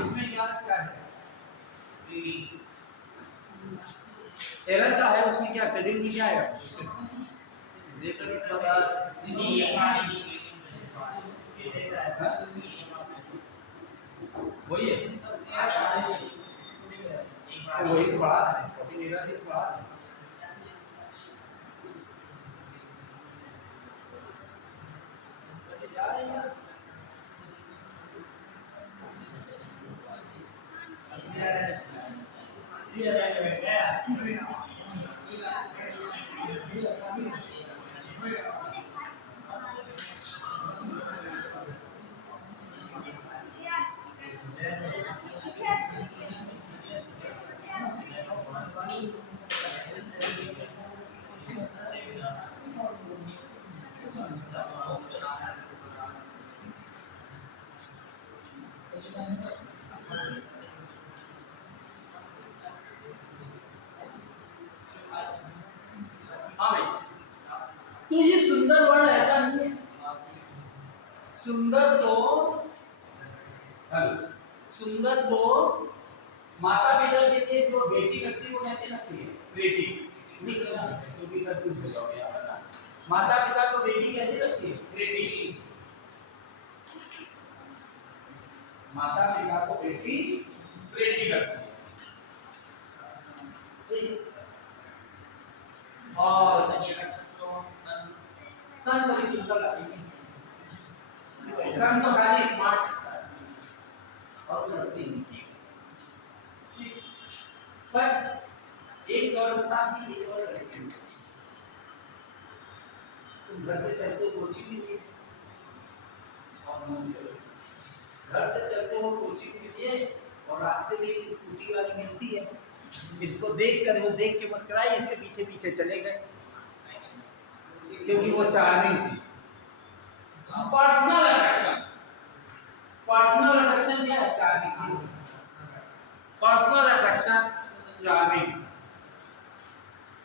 उसमें क्या रखा है? एरर का है उसमें क्या शेड्यूल में क्या है? वही है वही तो पढ़ा था स्पॉटिंग एरर भी पढ़ा था। तो ये सुंदर वर्ड ऐसा नहीं है। सुंदर तो सुंदर तो माता पिता के लिए जो बेटी लगती है वो कैसे लगती है? बेटी नहीं जो भी करती हो जाओगे आप ना। माता पिता को बेटी कैसे लगती है? बेटी। माता पिता को बेटी बेटी लगती है। और सन तो भी सुंदर लगती है। सन तो खाली स्मार्ट और लगती नहीं। सर एक सौरभता की एक और लड़की तुम घर से चलते हो कोचिंग के लिए घर से चलते हो कोचिंग के लिए और रास्ते में एक स्कूटी वाली मिलती है, इसको देख कर वो देख के मुस्कुराई, इसके पीछे पीछे चले गए क्योंकि वो चार्मिंग थी। पर्सनल अट्रैक्शन क्या है? Charming. Personal attraction charming.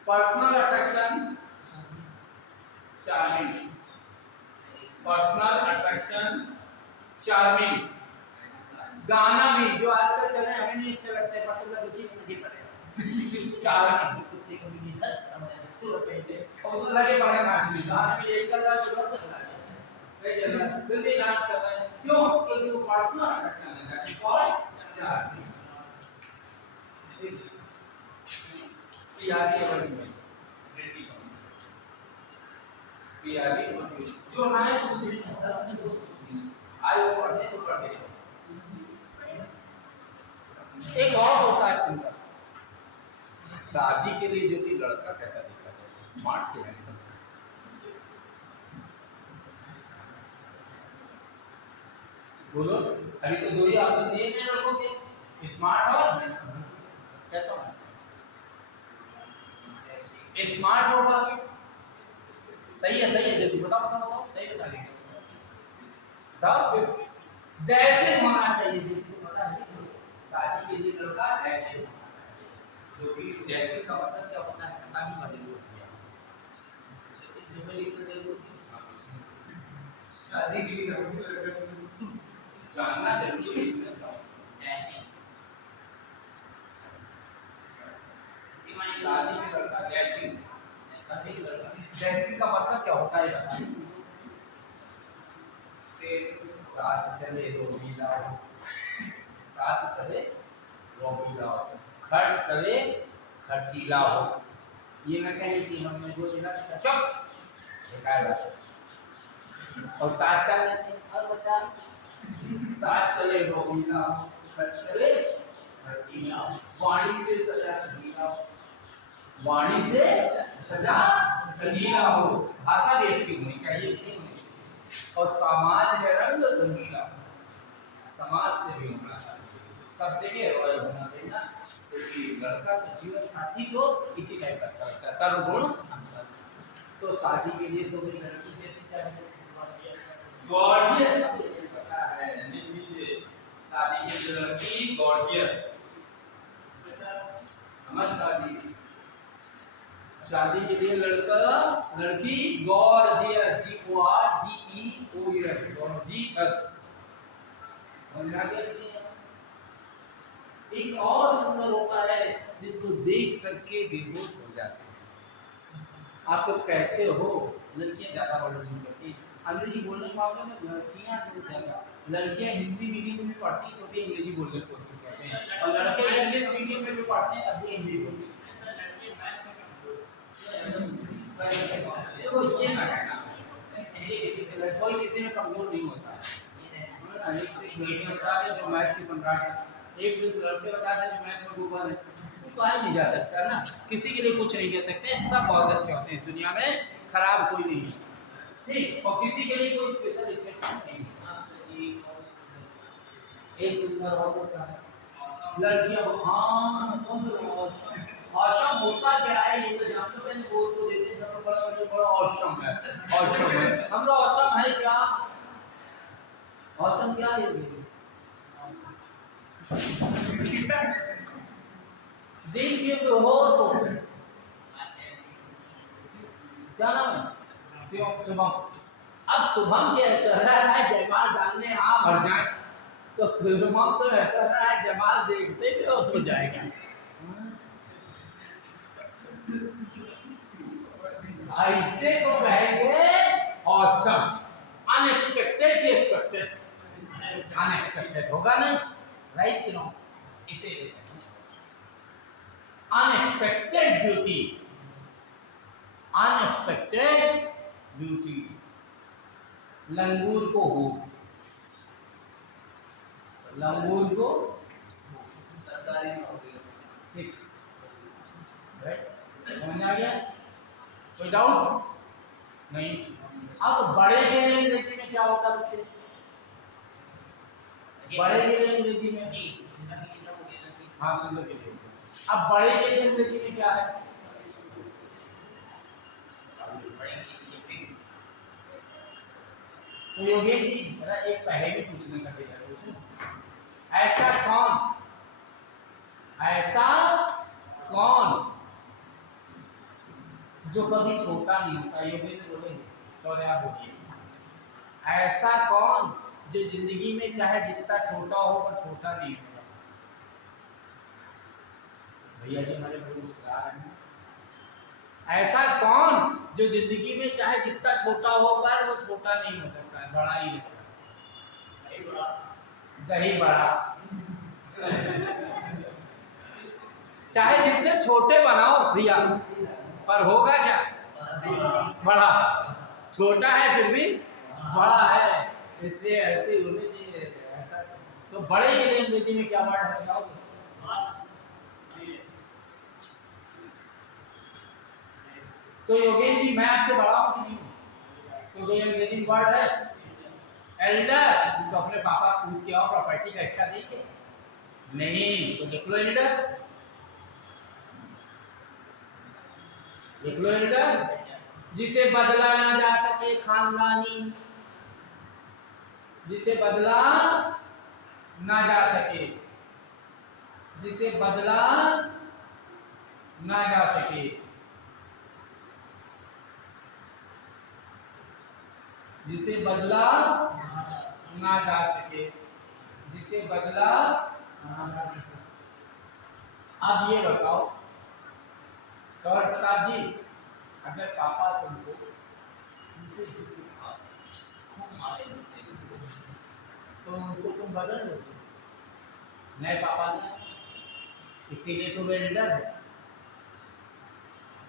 Personal attraction charming. Personal attraction charming. गाना भी जो आजकल चले हमें नहीं अच्छा लगता है, पता किसी को नहीं पड़ेगा। चार्मिंग कुत्ते को भी नहीं हमें चलो पहले और तो लगे पड़े नाच में, गाना भी एक चल रहा है छोड़ दो कई जगह फिर भी डांस कर रहे हैं। क्यों? क्योंकि वो पर्सनल अट्रैक्शन है और चार्मिंग। पीआरडी वर्ड में रेडी पीआरडी जो ना है कुछ नहीं है, सर से कुछ नहीं आए वो पढ़ने तो पढ़े। एक और होता है सुंदर, शादी के लिए जो कि लड़का कैसा दिखता है? स्मार्ट के हैंडसम। बोलो अभी तो दो ही ऑप्शन दिए हैं लड़कों के, स्मार्ट और हैंडसम। कैसा होना? स्मार्ट होगा। सही है जो तू बताओ सही बता रही है। डैशिंग होना चाहिए, जिसको पता है शादी के लिए लड़का डैशिंग, जो कि डैशिंग का मतलब क्या होता है पता नहीं मुझे। शादी के लिए जानना जरूरी है। शादी में लड़का डैशिंग, शादी के लड़का डैशिंग का मतलब क्या होता है? साथ चले रोबीला, साथ चले रोबीला, खर्च करे खर्चीला हो। ये मैं कही थी हमने दो जगह चुप बेकार बात। और साथ चल लेते और बता साथ चले रोबीला, खर्च करे खर्चीला, वाणी से सजा सजीला, वाणी से सजा सजीला हो। भाषा भी अच्छी होनी चाहिए और समाज में रंग रंगीला, समाज से भी होना चाहिए, सब जगह रॉयल होना चाहिए ना। क्योंकि लड़का तो जीवन साथी को इसी टाइप का अच्छा लगता है, सर्वगुण संपन्न। तो शादी के लिए सभी लड़की कैसी चाहिए? गॉर्जियस। पता है शादी के लिए लड़की गॉर्जियस। नमस्कार जी। शादी के लिए लड़का लड़की गॉर्जियस, GORGEOUS, गॉर्जियस। समझना क्या है? एक और सुंदर होता है जिसको देख करके बेहोश हो जाते हैं। आप लोग कहते हो लड़कियां ज्यादा वर्ड यूज करती हैं अंग्रेजी बोलने के मामले में, लड़कियां जो ज्यादा, लड़कियां हिंदी मीडियम में पढ़ती हैं तो भी अंग्रेजी बोलने की कोशिश करते हैं, और लड़के इंग्लिश मीडियम में भी पढ़ते हैं तब भी हिंदी बोलते हैं। देखो ये ना कहना, ये किसी के कोई किसी में कमजोर नहीं होता है। एक से लड़कियां बता दे जो मैथ की सम्राट है, एक लड़के बता दे जो मैथ में डूबा है, तो कहा नहीं जा सकता ना, किसी के लिए कुछ नहीं कह सकते, सब बहुत अच्छे होते हैं इस दुनिया में, खराब कोई नहीं है ठीक, और किसी के लिए कोई स्पेशल स्टेटमेंट नहीं है। एक सुंदर और होता है लड़कियां, हाँ औसम होता क्या है ये तो जानते हो, मैंने बोल तो देते सब बड़ा बड़ा औसम है, औसम है, हम लोग औसम है क्या, औसम क्या है ये दिन के बेहोश हो, क्या नाम है शुभम। अब शुभम के ऐसा है जयमाल डालने आप भर जाए तो शुभम तो ऐसा है जयमाल देखते बेहोश हो जाएगा। ऐसे तो कहेंगे औसम, अनएक्सपेक्टेड की एक्सपेक्टेड, अनएक्सपेक्टेड होगा नहीं, राइट कि नो, इसे अनएक्सपेक्टेड ब्यूटी, अनएक्सपेक्टेड ब्यूटी, लंगूर को हो, लंगूर को सरकारी नौकरी, ठीक, समझ आ गया, कोई डाउट नहीं। अब बड़े के लिए अंग्रेजी में क्या होता है बच्चे, बड़े के लिए अंग्रेजी में, हाँ सुंदर के लिए, अब बड़े के लिए अंग्रेजी में क्या है, तो योगेश जी जरा एक पहेली पूछने का पूछूं, ऐसा कौन, ऐसा कौन जो कभी छोटा नहीं होता, योगेश बोलेंगे, सॉरी आप बोलिए, ऐसा कौन जो जिंदगी में चाहे जितना छोटा हो पर छोटा नहीं होता, भैया जी हमारे बड़े मुस्कुरा रहे हैं, ऐसा कौन जो जिंदगी में चाहे जितना छोटा हो पर वो छोटा नहीं हो सकता है, बड़ा ही रहता है, दही बड़ा चाहे जितने छोटे बनाओ भैया पर होगा क्या, बड़ा, छोटा है फिर भी बड़ा है, इसलिए ऐसे होने चाहिए ऐसा। तो बड़े के लिए अंग्रेजी में क्या वर्ड है बताओगे, तो योगेश जी मैं आपसे बड़ा हूं कि नहीं, तो कोई अंग्रेजी वर्ड है एल्डर, तो अपने पापा से पूछ के आओ प्रॉपर्टी का हिस्सा देंगे, नहीं तो लिख लो एल्डर, लिख लो एल्डर, जिसे बदला ना जा सके खानदानी, जिसे बदला ना जा सके, जिसे बदला ना जा सके, जिसे बदला ना जा सके, जिसे बदला ना जा सके। अब ये बताओ सौर प्रताप जी, अगर पापा तुमको तो उनको तुम बदल दो, नए पापा ने, इसीलिए तो वेल्डर है,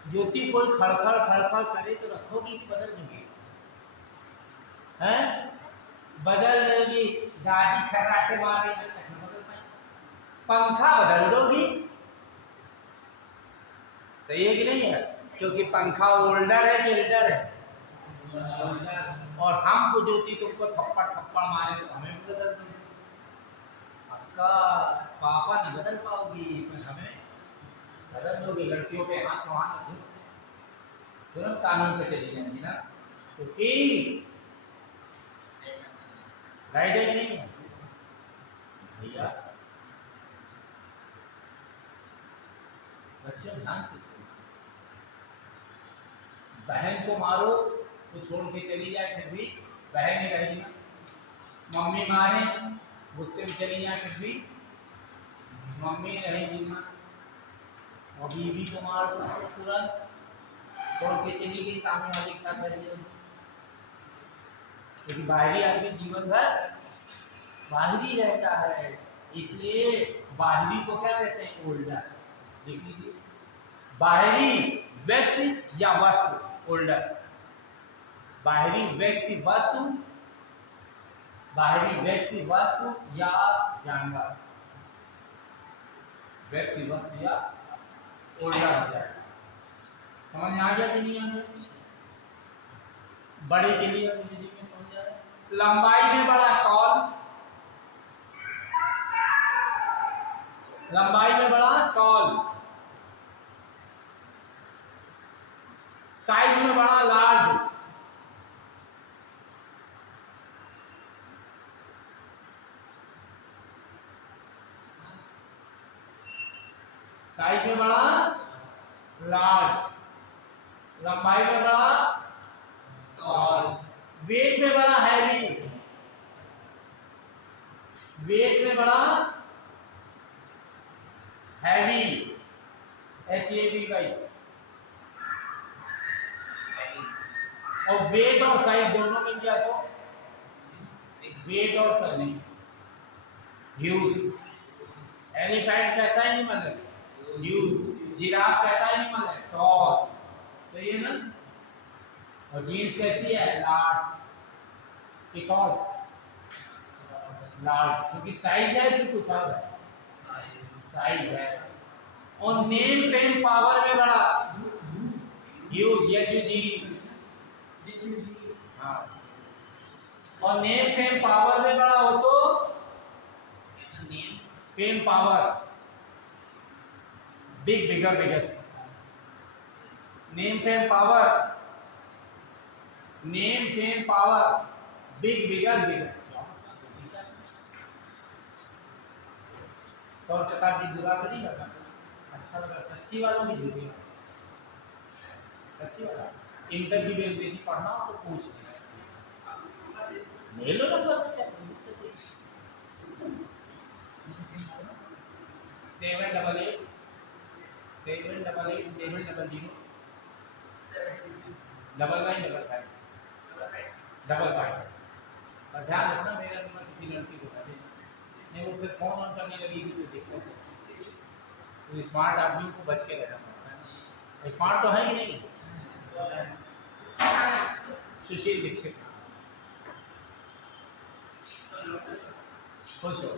जो कि कोई खड़खड़ खड़खड़ करे तो रखोगी कि बदल दोगी, हैं बदल दोगी, दादी खर्राटे मार रही है पंखा बदल दोगी, सही है कि नहीं है, क्योंकि पंखा ओल्डर है कि एल्डर है, और हमको ज्योति तुमको थप्पड़ थप्पड़ मारे तो हमें भी बदल दो, आपका पापा नहीं बदल पाओगी पर हमें बदल दोगे, लड़कियों पे हाथ चौहान तुरंत कानून पे चली जाएंगी ना, क्योंकि राइट है कि नहीं है भैया, बच्चों ध्यान से सुनो, बहन को मारो तो छोड़ के चली जाए फिर भी बहन ही रहेगी ना, मम्मी मारे गुस्से में चली जाए फिर भी मम्मी रहेगी ना, और बीवी को मार दो तो तुरंत छोड़ के चली गई सामने वाले के साथ रहने लगी। क्योंकि बाहरी आदमी जीवन भर बाहरी रहता है, इसलिए बाहरी को क्या कहते हैं? ओल्डर। देख लीजिए, बाहरी व्यक्ति या वस्तु ओल्डर, बाहरी व्यक्ति वस्तु, बाहरी व्यक्ति वस्तु या जानवर, व्यक्ति वस्तु या ओल्डर हो जाएगा। समझ में आ गया कि नहीं आ गया? बड़े के लिए अंग्रेजी में समझ आ रहा है। लंबाई में बड़ा टॉल, लंबाई में बड़ा टॉल, साइज में बड़ा लार्ज, साइज में बड़ा लार्ज, लंबाई में बड़ा टॉल, वेट में बड़ा हैवी, वेट में बड़ा हैवी, HAVY, और वेट और साइज दोनों मिल गया तो वेट और साइज, ह्यूज। एलिफेंट कैसा है एनिमल है? ह्यूज। जिराफ कैसा एनिमल है? टॉल। सही है ना? और जीन्स कैसी है? लार्ज। एक और लार्ज, क्योंकि साइज है कि कुछ और है? साइज है। और नेम पेन पावर में बड़ा ह्यूज, HUG। हाँ, और नेम फेम पावर में बड़ा हो तो name fame power, big, bigger, biggest. Name fame power, name fame power, big, bigger, biggest. 100% की बुरा तो नहीं लगा, अच्छा लगा। सच्ची वालों की वीडियो, सच्ची वाला इंटर की बेइज्जती पढ़ना हो तो पूछ ले लो नंबर। अच्छा 788 788 700 9955 और ध्यान रखना मेरा नंबर किसी लड़की को ना देना, नहीं वो फिर फोन ऑन करने लगेगी तो दिक्कत है। तो स्मार्ट आदमी को बच के रहना पड़ता है। स्मार्ट तो है ही नहीं। सुशील दीक्षित, खुश हो।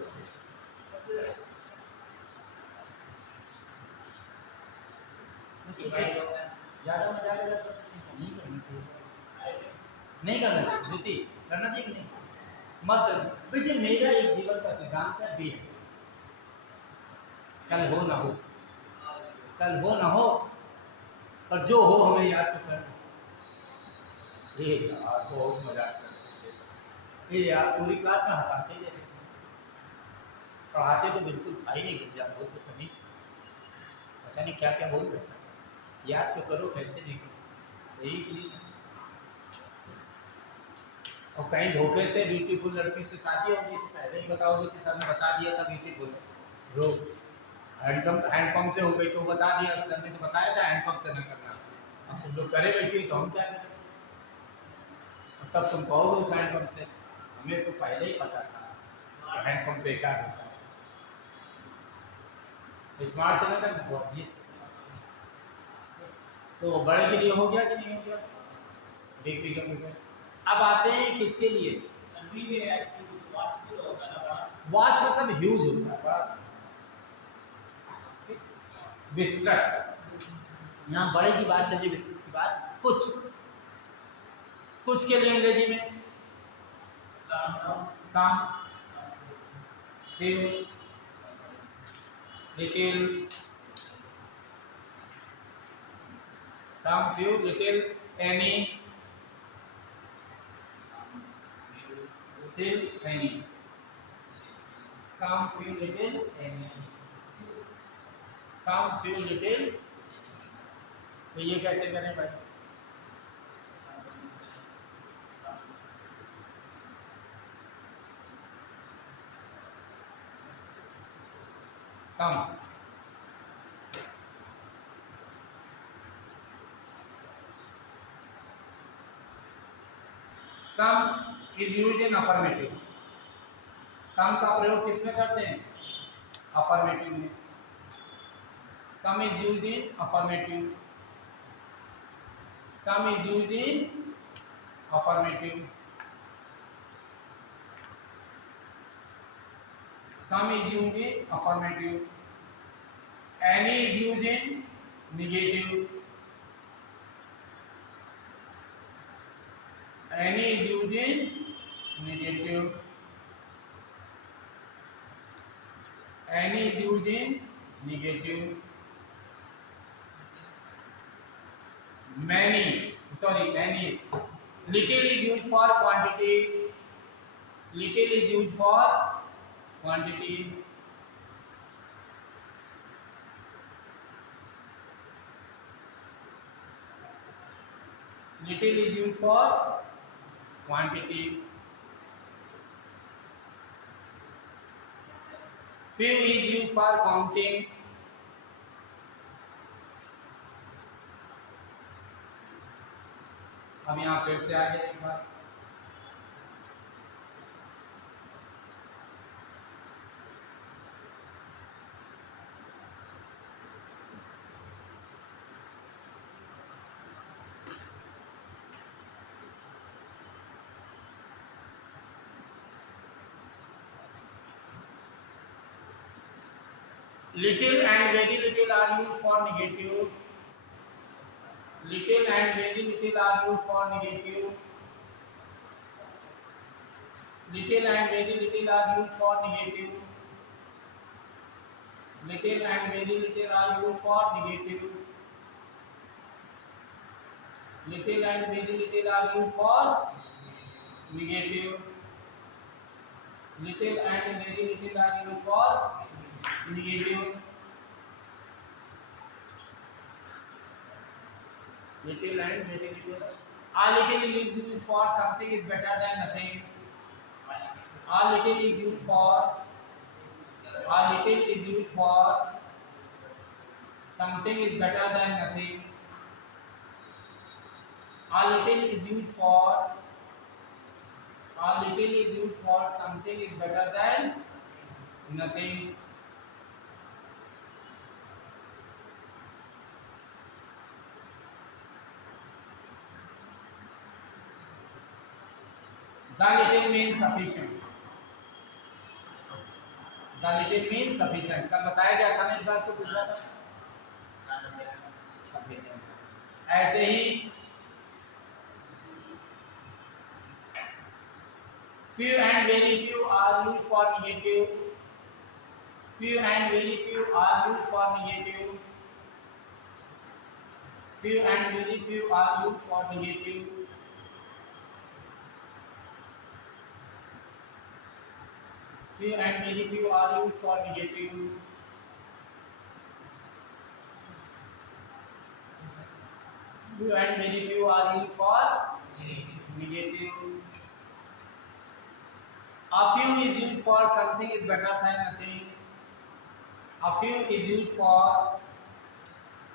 ज्यादा मजाक नहीं करना चाहिए, नहीं करना चाहिए। नीति करना चाहिए कि नहीं? मस्त बेटे, मेरा एक जीवन का सिद्धांत है भी, कल हो ना हो, कल हो ना हो, पर जो हो हमें याद तो करना। ये यार बहुत मजाक करते, ये यार पूरी क्लास में हंसाते ही, पढ़ाते तो बिल्कुल था ही नहीं, गिरजा बहुत तो तमीज, पता नहीं क्या क्या बोल रहे। याद तो करो कैसे निकले, यही। और कहीं धोखे से ब्यूटीफुल लड़की से शादी होगी तो पहले ही बताओगे कि सर ने बता दिया था ब्यूटीफुल, रो हैंडसम हैंडपम्प से हो गई तो बता दिया, सर ने तो बताया था हैंडपम्प से न करना। अब तुम लोग करे बैठे तो हम क्या करें? तब तुम कहोगे उस हैंडपम्प से हमें तो पहले ही पता था हैंडपम्प बेकार होता है। स्मार्ट से ना कर, जिस तो बड़े के लिए हो गया कि नहीं हो गया? बिग, बिगर, बिगर। अब आते हैं किसके लिए? वाच मतलब ह्यूज होता है, विस्तृत। यहाँ बड़े की बात चलिए, विस्तृत की बात कुछ, कुछ के लिए अंग्रेजी में some, few, little, some, few, little, any, little, any, some, few, little, any, some, few, little. तो ये कैसे करें भाई? Some, some is used in affirmative. Some का प्रयोग किसमें करते हैं? अफर्मेटिव में। Some is used in affirmative. Some is used in affirmative. Some is used in affirmative. Any is used in negative. Any is used in negative. Any is used in negative. Many, sorry, any. Little is used for quantity. Little is used for quantity. Little is used for quantity. Few is used for counting. अब यहाँ फिर से आगे एक बार, little and very little are used for negative. Little and very little are used for negative. Little and very little are used for negative. Little and very little are used for negative. Little and very little are used for negative. Little and very little are used for negative. Little and very little. A little is used for something is better than nothing. A little is used for. A little is used for something is better than nothing. A little is used for. A little is used for something is better than nothing. The little means sufficient. The little means sufficient. कल बताया गया था ना, इस बात को पूछा था। ऐसे ही few and very few are used for negative. Few and very few are used for negative. Few and very few are used for negative. Few and very few are used for negative. Few and very few are used for negative. A few is used for something is better than nothing. A few is used for.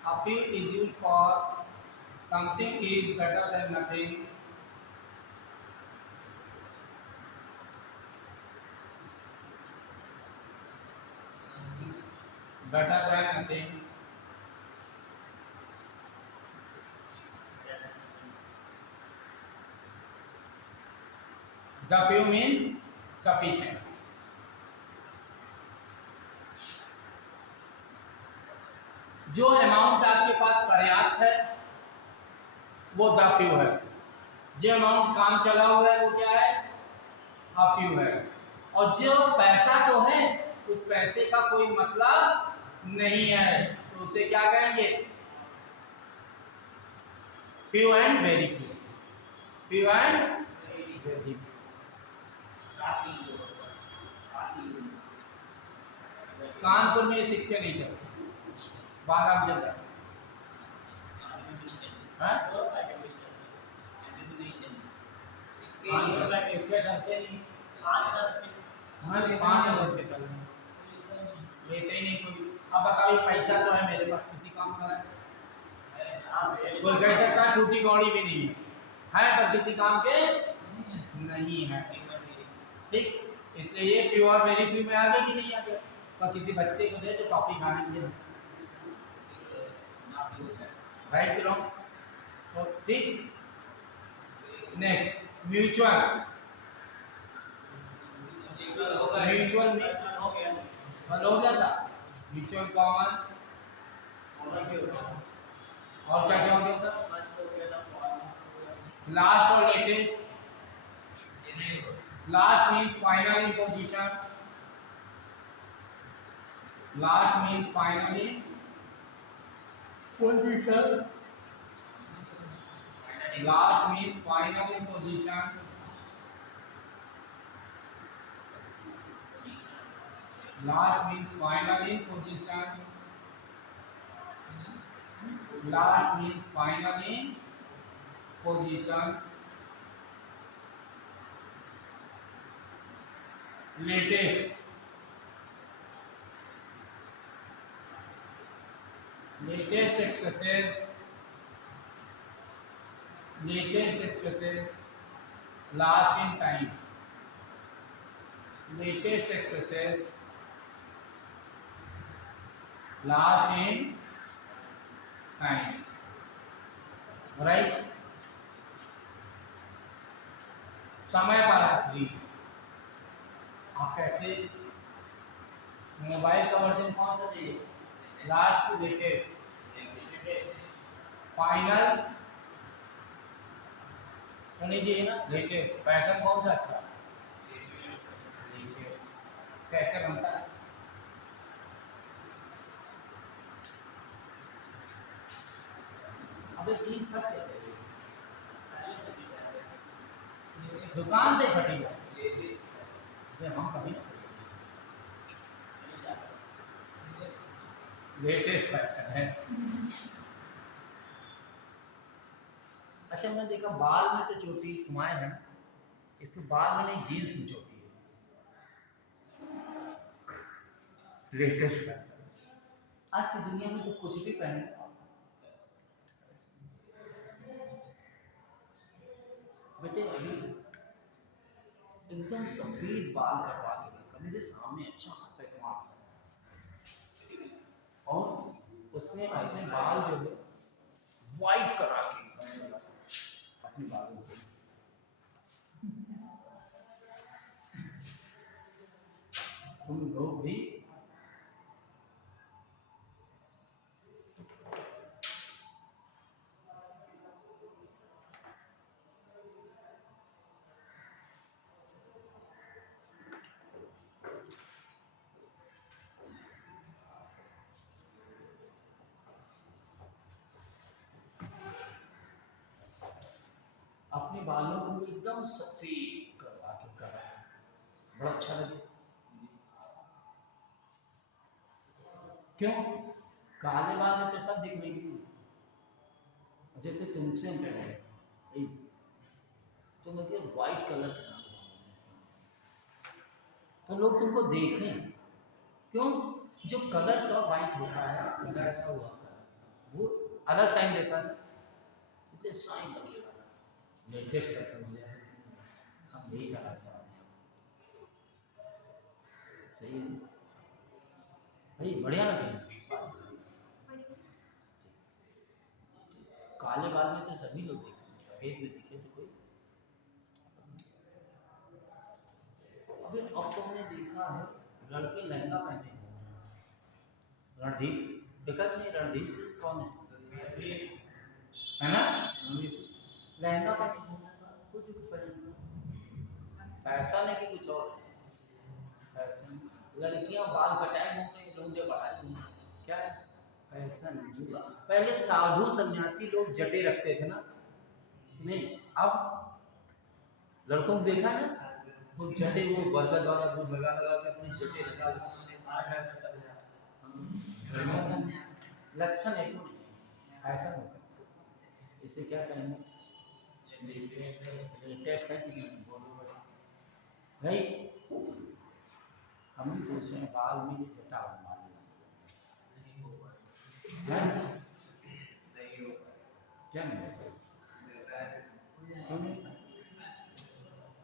A few is used for something is better than nothing. Better than nothing. The few means sufficient. जो amount आपके पास पर्याप्त है वो the few है। जो amount काम चला हुआ है वो क्या है? अ फ्यू है। और जो पैसा तो है उस पैसे का कोई मतलब नहीं है तो उसे क्या कहेंगे? Few and very few. Few and very few. Kanpur में सिक्के नहीं चलते, बादाम चल रहा है। सिक्के चलते नहीं, 5-10 के चल रहे हैं, लेते ही नहीं कोई। अब बताओ ये पैसा तो है मेरे पास, किसी काम का है? कोई कह सकता है टूटी कौड़ी भी नहीं है पर किसी काम के नहीं है। ठीक, इसलिए ये फ्यू और वेरी फ्यू में आ गया कि नहीं आ गया? पर किसी बच्चे को दे तो कॉपी खाने के लिए, राइट कि रॉन्ग? तो ठीक, नेक्स्ट म्यूचुअल। म्यूचुअल में बंद हो गया था, म्यूचुअल कॉमन और क्या क्या हो गया था? लास्ट और latest. Last means final in position, last means final in position, last means final in position, last means final in position, last means final in position, latest, latest expresses, latest expresses last in time, latest expresses last in time, right? समय पर आप कैसे, mobile का version कौन सा चाहिए? Last to latest, final होनी चाहिए ना, लेटेस्ट। पैसन कौन सा अच्छा? कैसे बनता है? अबे चीज फट कैसे? दुकान से फटी है, हम कभी लेटेस्ट फैशन है। अच्छा, मैंने देखा बाल में तो चोटी तुम्हारे है ना, इसके बाल में नहीं, जीन्स में चोटी है। लेटेस्ट फैशन, आज की दुनिया में तो कुछ भी पहने, बेटे अभी एकदम सफेद बाल करवा के रखा मेरे सामने, अच्छा खासा स्मार्ट, और उसने अपने बाल जो है वाइट करा के अपने बालों को, तुम लोग भी अपने बालों को एकदम सफेद करवा के करा, बड़ा अच्छा लगे। क्यों? काले बाल में तो सब दिखने की, जैसे तुमसे मिले तो मतलब व्हाइट कलर का, तो लोग तुमको देखें, क्यों? जो कलर का व्हाइट होता है, कलर का हुआ वो अलग साइन देता है, इतने साइन लगेगा, लेटेस्ट फैशन हो जाए, हम यही करा सही है भाई, बढ़िया लगेगा। काले बाल में तो सभी लोग दिखे, सफेद में दिखे तो कोई। अभी अब तो हमने देखा है लड़के लहंगा पहने, रणधीर देखा कि नहीं? रणधीर सिंह कौन है ना? लहंगा पहने, कुछ भी पहने, फैशन है कि कुछ और फैशन। लड़कियां बाल कटाए घूम रही, लौंडे बढ़ाए घूम रहे, क्या है? फैशन। पहले साधु सन्यासी लोग जटे रखते थे ना, नहीं? अब लड़कों को देखा ना, वो जटे, वो बरगद वाला दूध लगा लगा के अपने जटे लगा, लक्षण एक ऐसा हो सकता, इसे क्या कहेंगे? लेटेस्ट है कि बोलो भाई, हम भी सोच रहे हैं बाल में ये जटा बनवा लें, है? क्या नहीं होता? क्यों नहीं?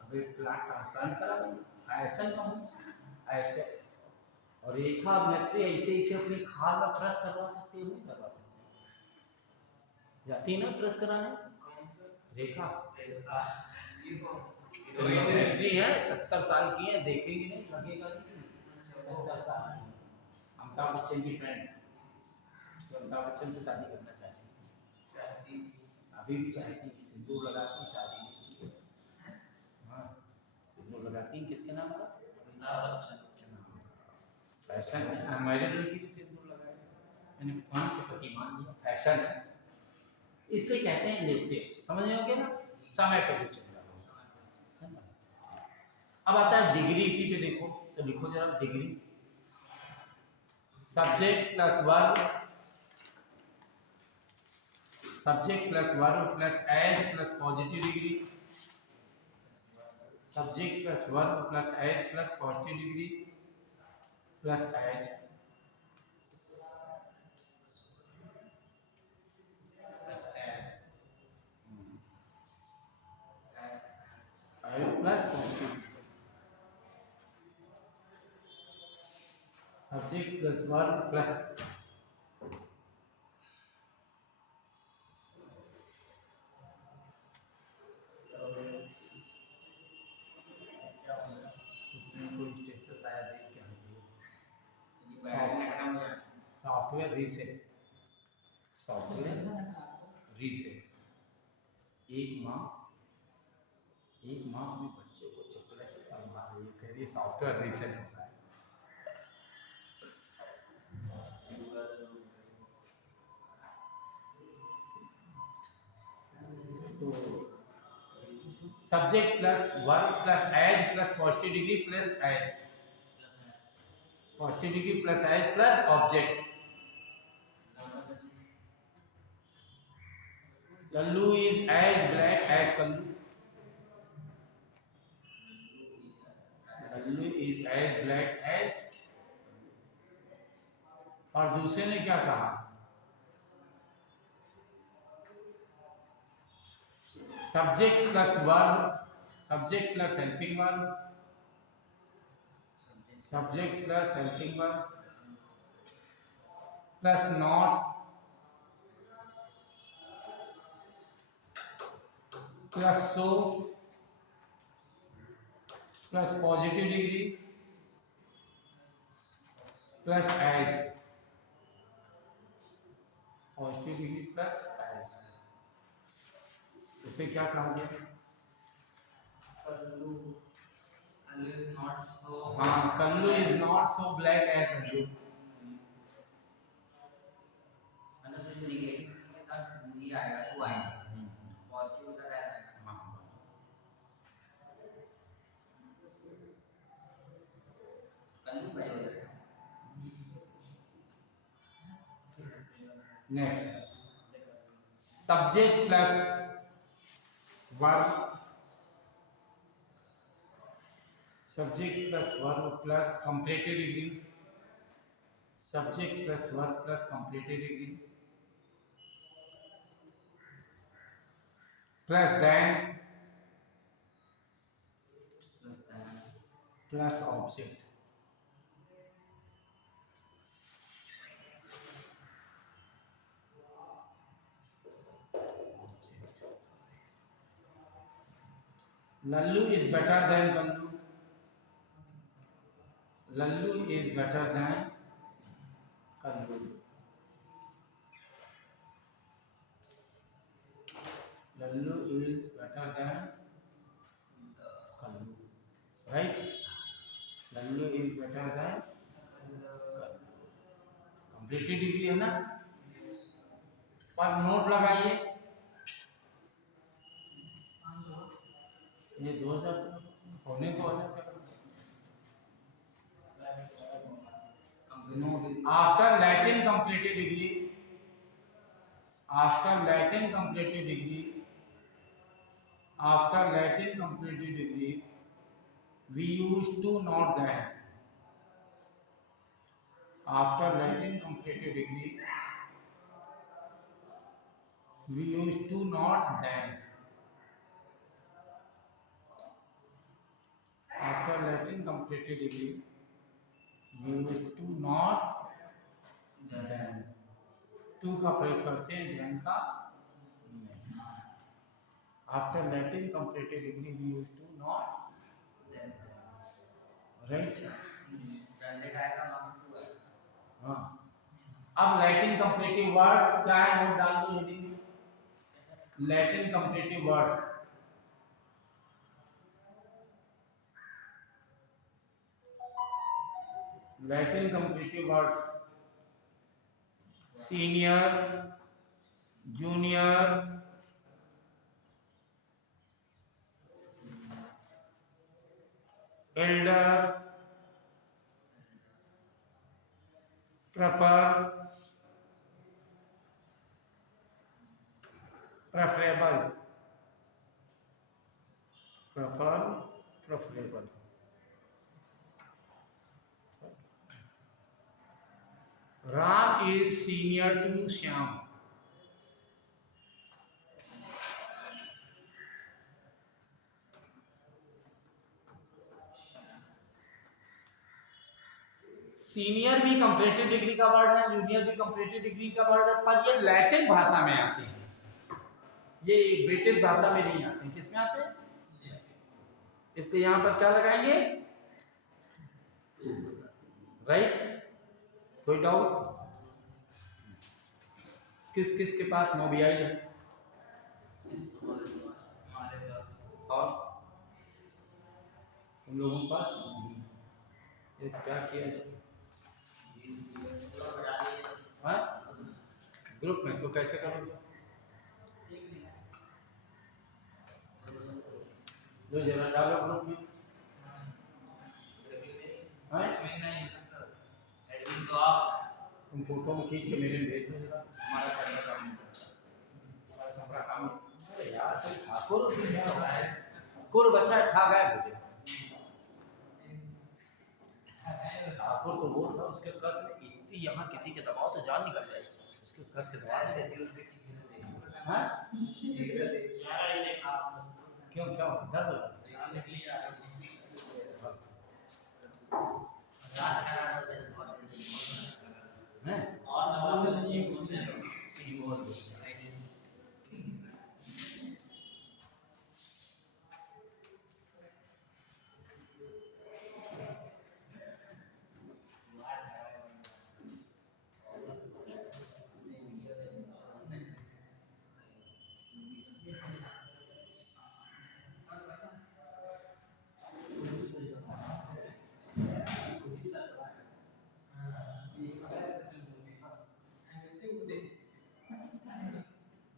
अभी प्लांट ट्रांसप्लांट करा देंगे, ऐसा ना हो ऐसे। और रेखा मैत्री ऐसे ऐसे अपनी खाल में ट्रस्ट करवा सकती है, नहीं करवा सकती? जाती है ना ट्रस्ट कराने? रेखा मैत्री है, 70 साल की है, देखेंगे नहीं, लगेगा नहीं। 70 साल की, अमिताभ बच्चन की फ्रेंड, जो अमिताभ बच्चन से शादी करना चाहती थी, अभी भी चाहती है, सिंदूर लगाती है, शादी नहीं की। हाँ, सिंदूर लगाती है किसके नाम पर? अमिताभ बच्चन के नाम पर। फैशन है, अनमैरिड लड़की भी सिंदूर लगाए, यानी कौन से पति मान लिया, फैशन है। इसलिए कहते हैं लेटेस्ट, समझ रहे होगे ना, समय पे जो चल रहा है ना। अब आता है डिग्री, इसी पे देखो तो लिखो जरा degree, subject plus verb, subject plus verb plus as plus positive degree, subject plus verb plus as plus positive degree plus as as plus positive, subject plus verb plus status आया, देख के software reset, software reset. एक माँ अपने बच्चे को चपला चपला मार रही है, कह रही है सॉफ्टवेयर रीसेट होता है। तो subject plus verb plus as plus positive degree plus as, positive degree plus as plus object. Lallu is as black as Kallu, Lallu is as black as. और दूसरे ने क्या कहा? Subject plus verb, subject plus helping verb, subject plus helping verb plus not plus so plus positive degree plus as, positive degree plus as. इसे क्या कहा गया? Kallu, Kallu is not so, हाँ, Kullu is not so black as Lallu. मतलब जो negative के साथ ये आएगा, सो आएगा, पॉजिटिव के साथ आएगा। हाँ, कल्लू पहले हो जाएगा। Next, subject plus verb, subject plus verb plus comparative degree, subject plus verb plus comparative degree plus than plus object. Lallu is better than Kallu, Lallu is better than Kallu, Lallu is better than Kallu, right? Lallu is better than Kallu, comparative degree है ना। पर note लगाइए, ये 2000 होने को after Latin comparative degree, after Latin comparative degree, after Latin comparative degree we used to note that after Latin completed degree We used to not then. After Latin completed degree, we used to not then. To का प्रयोग करते हैं then का नहीं. After Latin completed degree, we used to not then. Right? हाँ. अब Latin comparative words क्या है नोट डाल दो हेडिंग में. Latin comparative words Latin comparative words senior junior Elder prefer preferable preferable. Ram is senior to Shyam. Senior भी comparative degree का word है, जूनियर भी कंपैरेटिव डिग्री का वर्ड है, पर ये लैटिन भाषा में आते हैं, ये ब्रिटिश भाषा में नहीं आते हैं. किसमें आते हैं? इसलिए यहां पर क्या लगाएंगे? राइट. कोई डाउट? किस किस के पास मोबियाई है? और तुम लोगों के पास ये क्या किया हाँ? ग्रुप में तो कैसे करोगे? जो जरा डालो ग्रुप में. एडमिन तो आप तुम फोटो में खींच के मेरे भेज दो जरा. हमारा करने का हमारा काम. अरे यार ठाकुर क्या हो रहा है? ठाकुर बच्चा ठा गया मुझे. ठाकुर तो वो था, उसके कस में इतनी यहाँ किसी के दबाव तो जान निकल जाए. उसके कस के दबाव से दिल से हाँ क्यों क्या दर्द है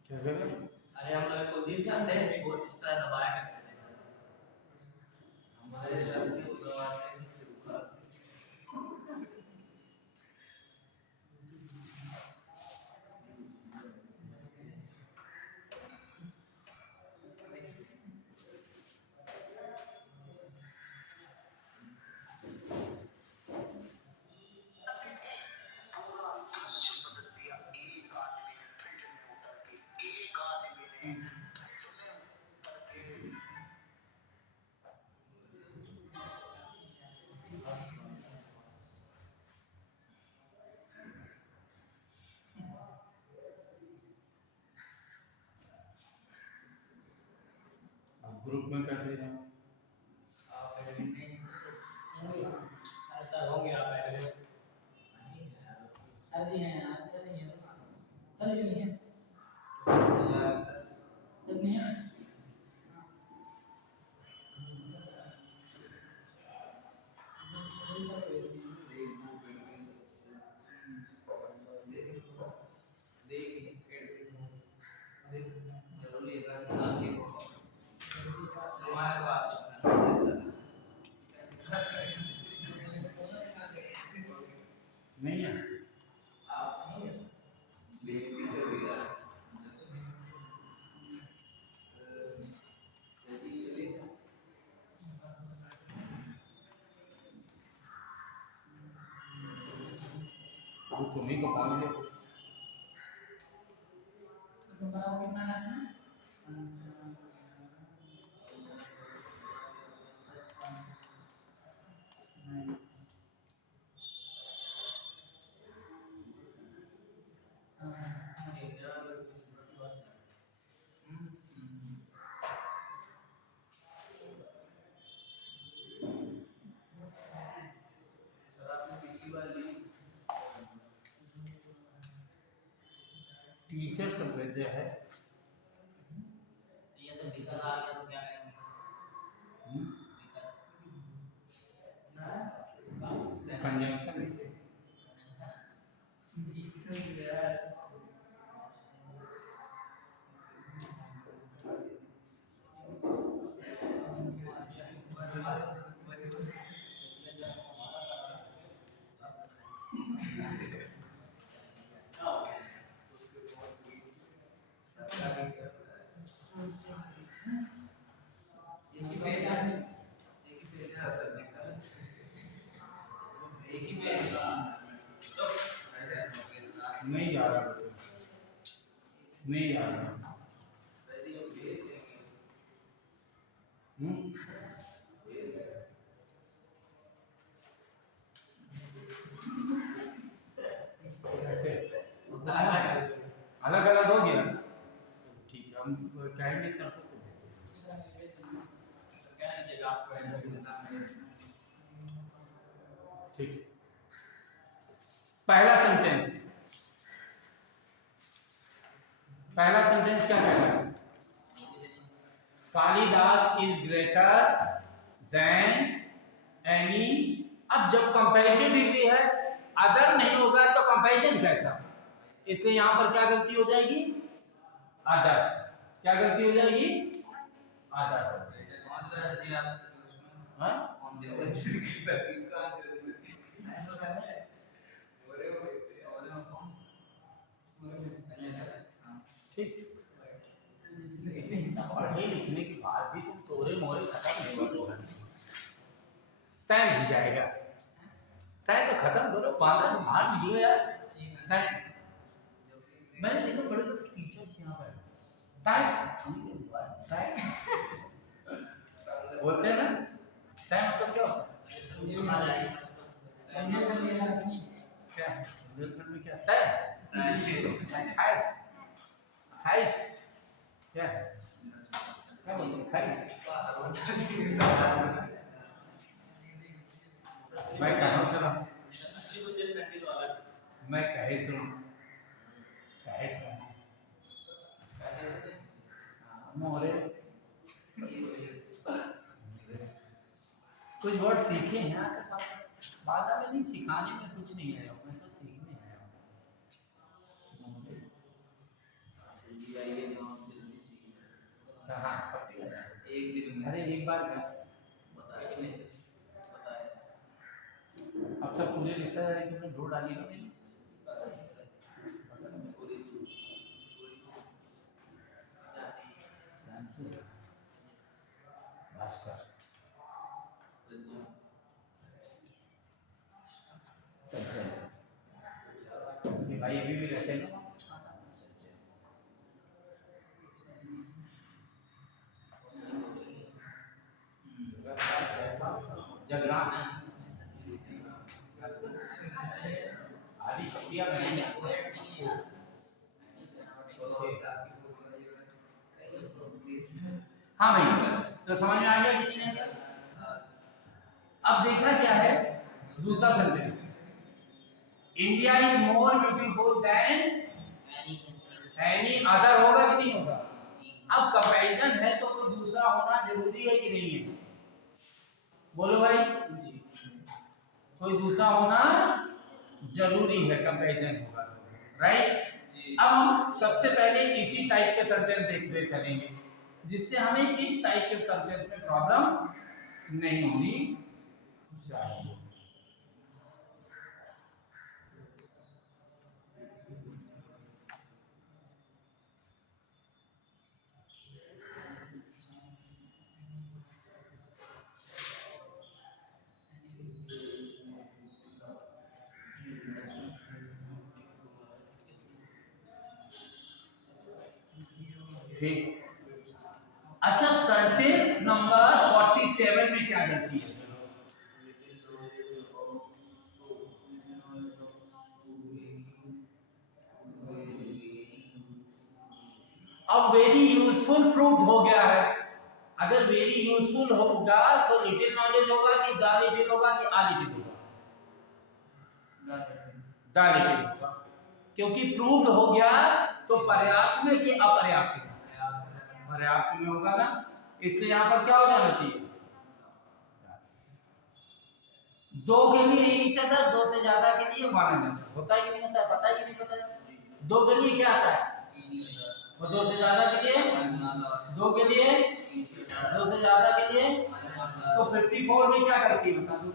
क्या कर रहे? अरे हम लोग को दिल चाहते हैं वो इस तरह दबाया करते थे. हमारे सर से वो दबाते हैं ग्रुप में कैसे जाऊं? आप एडमिन नहीं सर होंगे आप एडमिन. सर जी हैं आप तो नहीं है. सर जी नहीं है. सर नहीं है. जरूरी है हमारे पास नहीं है. आप नहीं है बेटी तो भी तुम्ही को मान लो. तो बताओ कितना नाचना टीचर सब कहते हैं ये सब निकल आ गया तो क्या करेंगे कंजंक्शन नहीं जा रहा नहीं जा रहा ऐसे अलग अलग हो गया ठीक है हम कहेंगे सबको ठीक पहला सेंटेंस क्या कह रहा है Kalidas is greater than any अब जब कंपैरेटिव डिग्री है अदर नहीं होगा तो कंपैरिजन कैसा इसलिए यहां पर क्या गलती हो जाएगी अदर क्या गलती हो जाएगी अदर ठीक पढ़े लिखने के बाद भी तुम तोरे मोरे खत्म नहीं होगा तय नहीं जाएगा तय तो खत्म करो बांद्रा से बाहर निकलो यार तय मैंने देखा बड़े बड़े टीचर्स यहाँ पर तय बोलते हैं ना तय मतलब क्या क्या में क्या तय खाइस खाइस क्या क्या बोलते खाइस मैं कहाँ से रहा मैं कहे से मोरे कुछ वर्ड सीखे हैं आपके पास बाद में नहीं सिखाने में कुछ नहीं है मैं तो सीखने आया हाँ एक दिन अरे एक बार क्या बताया अब सब पूरे रिश्तेदारी तुमने ढूंढ डाली ना भास्कर भाई अभी भी रहते हैं ना जगरान आदि कपिया मैंने हाँ भाई तो समझ में आ गया कि नहीं आया अब देखना क्या है दूसरा sentence India is more beautiful then any other होगा कि नहीं होगा अब कंपैरिजन है तो कोई दूसरा होना जरूरी है कि नहीं है बोलो भाई जी कोई दूसरा होना जरूरी है कंपैरिजन होगा राइट अब हम सबसे पहले इसी टाइप के सेंटेंस देखते चलेंगे जिससे हमें इस टाइप के सेंटेंस में प्रॉब्लम नहीं होनी चाहिए ठीक। अच्छा, सेंटेंस नंबर 47 में क्या गलती है? अब वेरी यूजफुल प्रूव्ड हो गया है। अगर वेरी यूजफुल होगा तो लिटिल नॉलेज होगा कि द लिटिल होगा कि आ लिटिल होगा? द लिटिल होगा, क्योंकि प्रूव्ड हो गया तो पर्याप्त में कि अपर्याप्त में? पर्याप्त में होगा ना, इसलिए यहाँ पर क्या हो जाना चाहिए? दो के लिए ईच अदर, दो से ज्यादा के लिए वन अनदर। होता है कि नहीं होता है? पता है कि नहीं पता है? दो के लिए क्या आता है? और दो से ज्यादा के लिए? दो के लिए? दो से ज्यादा के लिए? तो 54 में क्या करती है बता दो?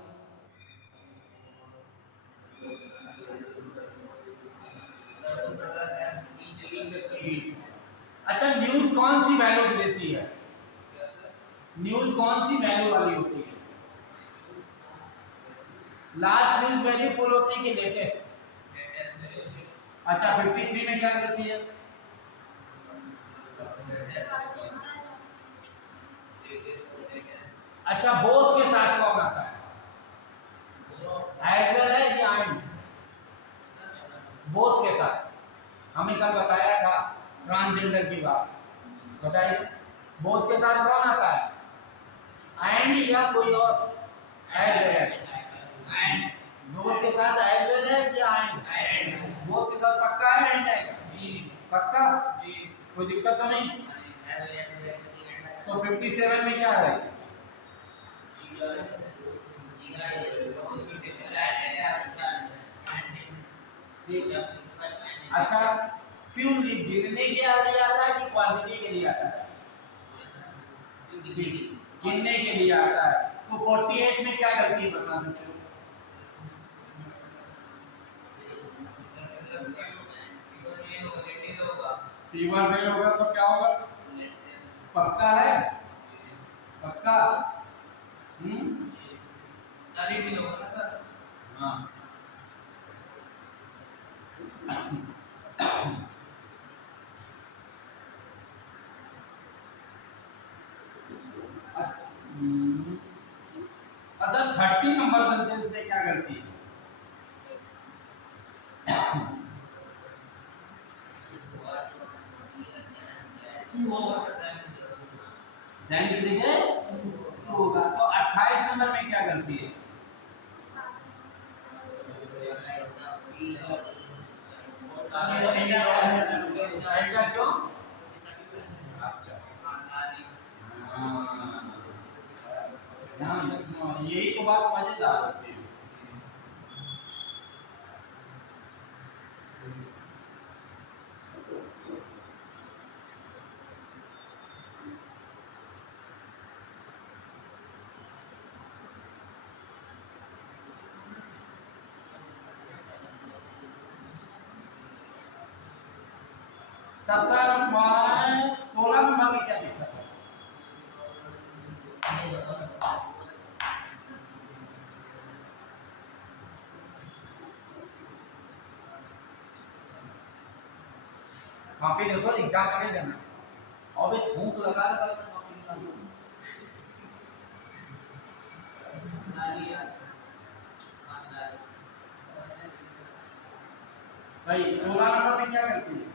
अच्छा, न्यूज कौन सी वैल्यू देती है? न्यूज कौन सी वैल्यू वाली होती है? लास्ट न्यूज वैल्यू फुल होती है कि लेटेस्ट? अच्छा, 53 में क्या करती है? अच्छा, बोथ के साथ कौन आता है? एज वेल एज या एंड? बोथ के साथ। हमने कल बताया था ट्रांसजेंडर की बात, बताइए बोथ के साथ कौन आता है? एंड या कोई और? As well as. And both के साथ एज वेल एज या एंड? बोथ के साथ पक्का है एंड है? जी पक्का जी, कोई दिक्कत तो नहीं? तो 57 में क्या है? अच्छा, फ्यूल गिनने के लिए आता है कि क्वांटिटी के लिए आता है? गिनने के लिए आता है। तो 48 में क्या करती है बता सकते हो? फीवर नहीं होगा तो क्या होगा? पक्का है? पक्का? हाँ। अच्छा, 30 नंबर सेंटेंस में क्या करती है? ध्यान की जगह टू होगा। तो 28 नंबर में क्या करती है? एंटर क्यों? अच्छा, ध्यान रखना, यही तो बात मजेदार होती है। सबसे 16 नंबर में क्या दिक्कत है? कॉपी देखो, एग्जाम में जाना और एक भूख लगा लगा के कॉपी निकालो। भाई 16 नंबर में क्या करती है?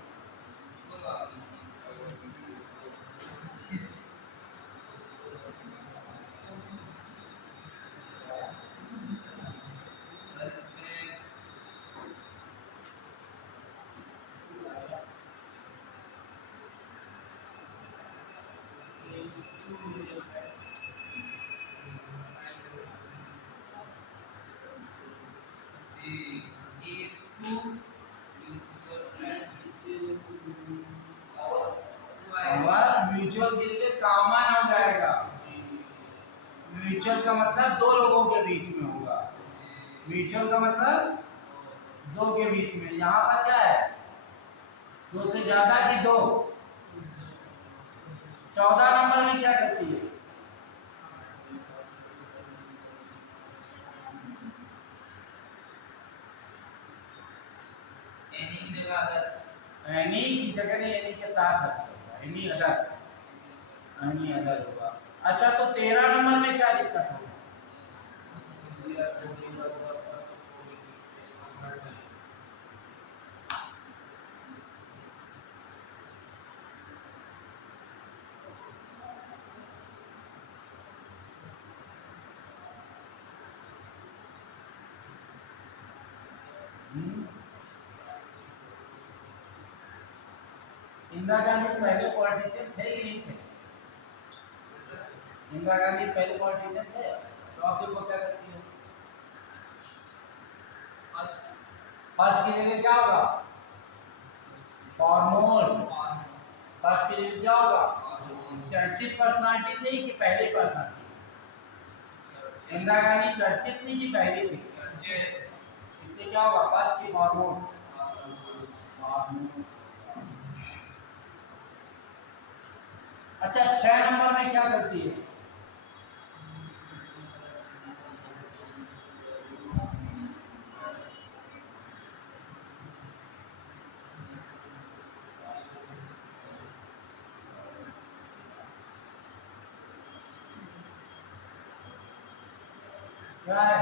म्यूचुअल के लिए कॉमन हो जाएगा। म्यूचुअल का मतलब दो लोगों के बीच में होगा। म्यूचुअल का मतलब दो के बीच में। यहाँ पर क्या है? दो से ज्यादा की दो। 14 नंबर में क्या करती है? एनी की जगह नहीं, एनी के साथ है। एनी अदर होगा। अच्छा तो 13 नंबर में क्या दिक्कत होगा? इंदिरा गांधी से पहले पॉलिटिशियन थे कि नहीं थे? इंदिरा गांधी से पहले पॉलिटिशियन थे। तो आप देखो क्या करती है, फर्स्ट की जगह क्या होगा? फॉरमोस्ट। फर्स्ट की जगह क्या होगा? चर्चित पर्सनालिटी थी कि पहले पर्सनालिटी? इंदिरा गांधी चर्चित थी कि पहले थी? इसलिए क्या होगा? फर्स्ट की फॉरमोस्ट। अच्छा 6 नंबर में क्या करती है? क्या है?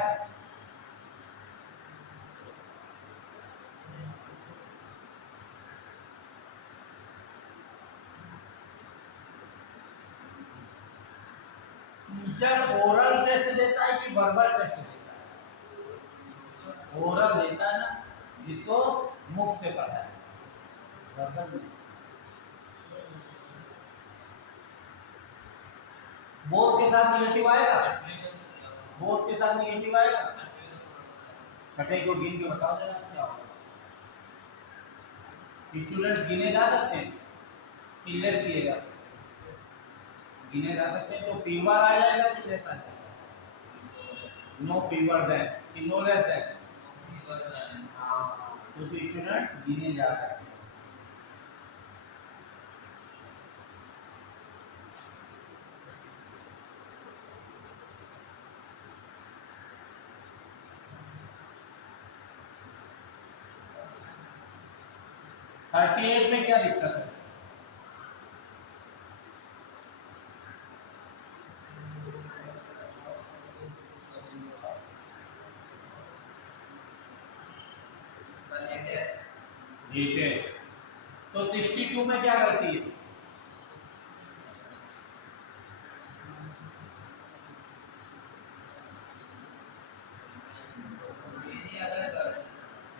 टीचर ओरल टेस्ट देता है कि वर्बल टेस्ट देता है? ओरल देता है ना, जिसको मुख से पढ़ा है, वर्बल नहीं। बोध के साथ निगेटिव आएगा? बोध के साथ निगेटिव आएगा? छठे को गिन के बता देना क्या होगा। स्टूडेंट्स गिने जा सकते हैं, इलेस किए जा सकते हैं, गिने जा सकते हैं। तो फीवर आ जाएगा कि लेस आ जाएगा? नो फीवर देन कि नो लेस देन? तो स्टूडेंट्स गिने जा रहे हैं। थर्टी एट में क्या दिक्कत है? लेटेस्ट। तो 62 में क्या करती है?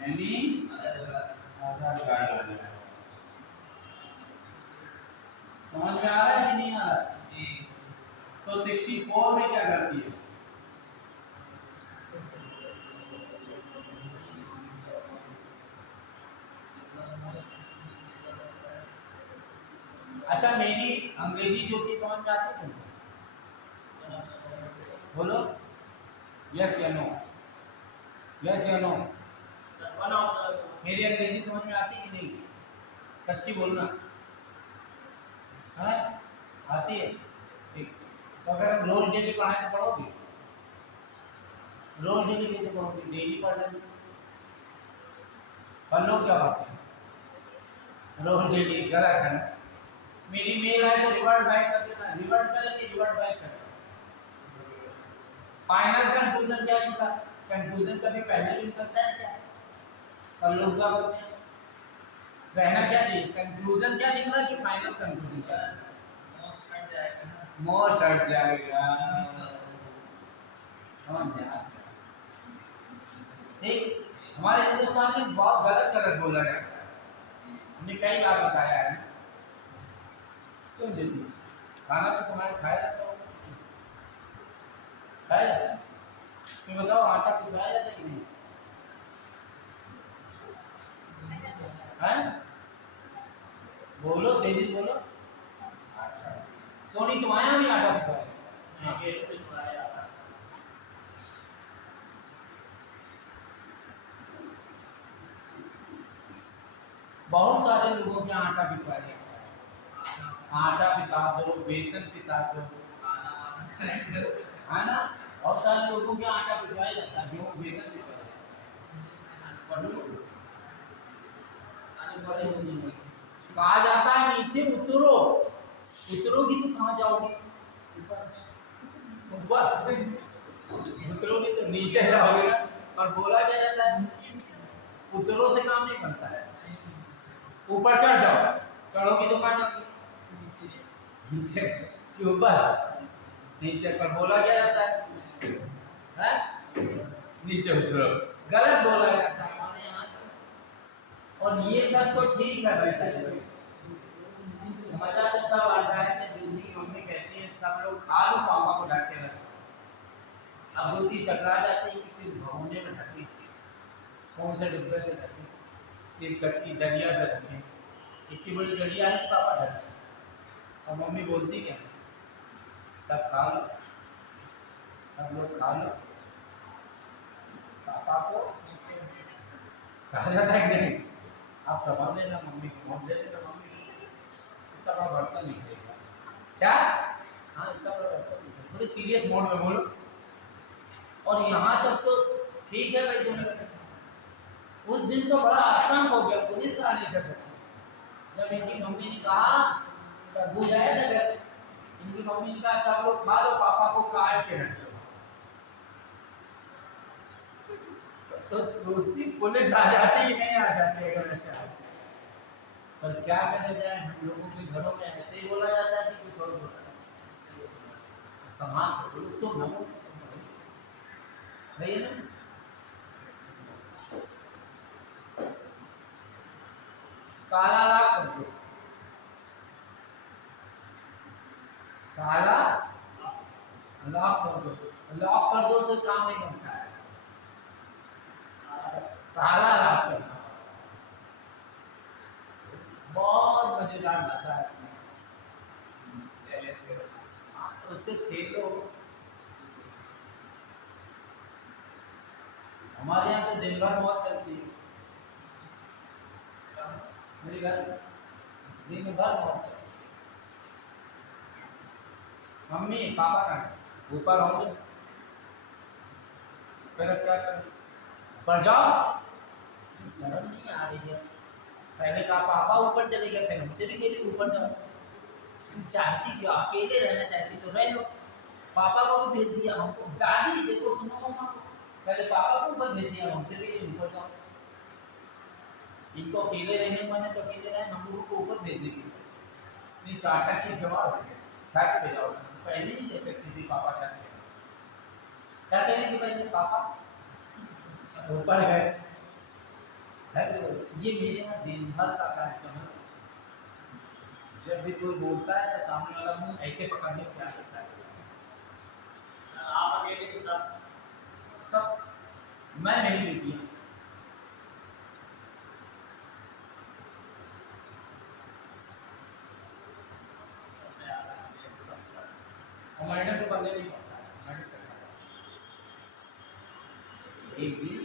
एनी आधार कार्ड आ जाएगा। समझ में आ रहा है कि नहीं आ रहा जी? तो 64 में क्या करती है? अच्छा मेरी अंग्रेजी ज्योति समझ में आती है तुमको? बोलो यस या नो, यस या नो। मेरी अंग्रेजी समझ में आती कि नहीं? सच्ची बोलना है? आती है? ठीक। तो अगर हम रोज डेली पढ़ाएं तो पढ़ोगे? रोज डेली कैसे पढ़ोगे? डेली पढ़ लेंगे। पर लोग क्या पढ़ते हैं? रोज डेली गलत है ना? मेरी मेल आए तो रिवर्ट बैक कर देना, रिवर्ट करेंगे, रिवर्ट बैक कर। फाइनल कंक्लूजन क्या निकला? कंक्लूजन कभी पहले भी निकलता है क्या? पर लोग क्या बोलते हैं? रहना क्या चाहिए? कंक्लूजन क्या निकला कि फाइनल कंक्लूजन क्या? मोस्ट हट जाएगा। ठीक। हमारे हिंदुस्तान में बहुत गलत गलत बोला जाता है, हमने कई बार बताया है। क्यों देती खाना तो तुम्हारे खाया जाता होगा, खाया जाता है? तुम बताओ आटा पिसवाया जाता है कि नहीं? हैं? बोलो तेजी बोलो। अच्छा सोनी तुम्हारे यहाँ भी आटा पिसवाया? बहुत सारे लोगों के आटा पिसवाया जाता है। आटा पिसा दो, बेसन पिसा दो, है ना? बहुत सारे लोगों के आटा पिसवाया जाता है, गेहूं बेसन पिसवाया जाता है। पढ़ लो। कहा जाता है नीचे उतरो, उतरोगी तो कहाँ जाओगी? ऊपर उतरोगी तो नीचे जाओगे ना। और बोला क्या जाता है उतरो से काम नहीं बनता है, ऊपर चढ़ जाओ, चढ़ोगी तो कहाँ जाओगी? नीचे ऊपर नीचे। पर बोला क्या जाता है नीचे उतरो, गलत बोला जाता है हमारे यहाँ। और ये सब तो ठीक है वैसे, मजा तो तब आता है जब दूधी की मम्मी कहती है सब लोग खा लो, पापा को ढक के रखो। अब दूधी चकरा जाती है कि किस भगोने में ढकी, कौन से डिब्बे से ढकी, किस गट्टी डलिया से ढकी। इतनी बड़ी डलिया है पापा ढके, और मम्मी बोलती क्या सब खा लो, सब लोग खा लो। पापा को कहा जाता है कि नहीं आप संभाल लेना मम्मी को, मत दे देना मम्मी को, इतना बड़ा बर्तन नहीं देगा क्या? हाँ इतना बड़ा बर्तन नहीं, थोड़ी सीरियस मोड में बोलो। और यहाँ तक तो ठीक है भाई सुनो, उस दिन तो बड़ा आतंक हो गया, पुलिस आने तक जब इनकी मम्मी ने कहा तरबूज आया था घर, इनकी मम्मी ने कहा सब लोग खा लो, पापा को काट के रख दो। तो पुलिस आ जाती ही नहीं आ जाती अगर ऐसे आती। पर क्या करा जाए, हम लोगों के घरों में ऐसे ही बोला जाता है कि कुछ और बोला जाता है। समान बोलो तो नमो भैया ना। काला लाख कर दो, काला लॉक कर दो, लॉक कर दो तो काम नहीं बनता है, काला लॉक करना बहुत मजेदार भाषा है। उसको खेलो, हमारे यहाँ तो दिन भर बहुत चलती है, मेरे घर दिन भर बहुत चलती है। मम्मी पापा का ऊपर होंगे, फिर अब क्या करें, ऊपर जाओ, शर्म नहीं आ रही है? पहले कहा पापा ऊपर चले गए, फिर हमसे भी कहते ऊपर जाओ। तुम चाहती क्यों, अकेले रहना चाहती तो रह लो। पापा को भी भेज दिया, हमको दादी देखो सुनो मम्मा को, पहले पापा को ऊपर भेज दिया, हमसे भी ऊपर जाओ। इनको अकेले रहने को है तो अकेले रहे, हम लोगों को ऊपर भेज देंगे। नहीं चाटा की जवाब है छत पे जाओ, पहले नहीं दे सकती थी पापा छत पे, क्या करेंगे पहले पापा ऊपर गए। ये मेरे यहाँ दिन भर का कार्यक्रम है। जब भी कोई बोलता है तो सामने वाला मुंह ऐसे पकड़ने को क्या करता है, आप अकेले के साथ सब, मैं नहीं पीती हूँ। और मैंने तो बंदे नहीं पड़ता है, मैंने करना है। एक दिन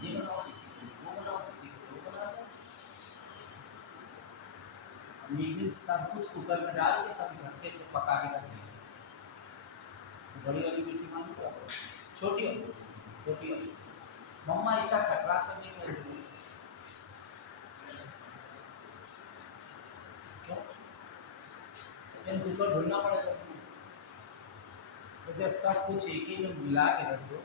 ये बनाओ, किसी को वो बनाओ, किसी को वो बनाओ, एक दिन सब कुछ कुकर में डाल के सब इकट्ठे पका के रख देंगे। बड़ी वाली बेटी मानी तो छोटी वाली, छोटी वाली मम्मा इतना खटरा करने का क्यों, लेकिन कुकर ढूंढना पड़ेगा। तो जब सब कुछ एक ही में मिला के रख दो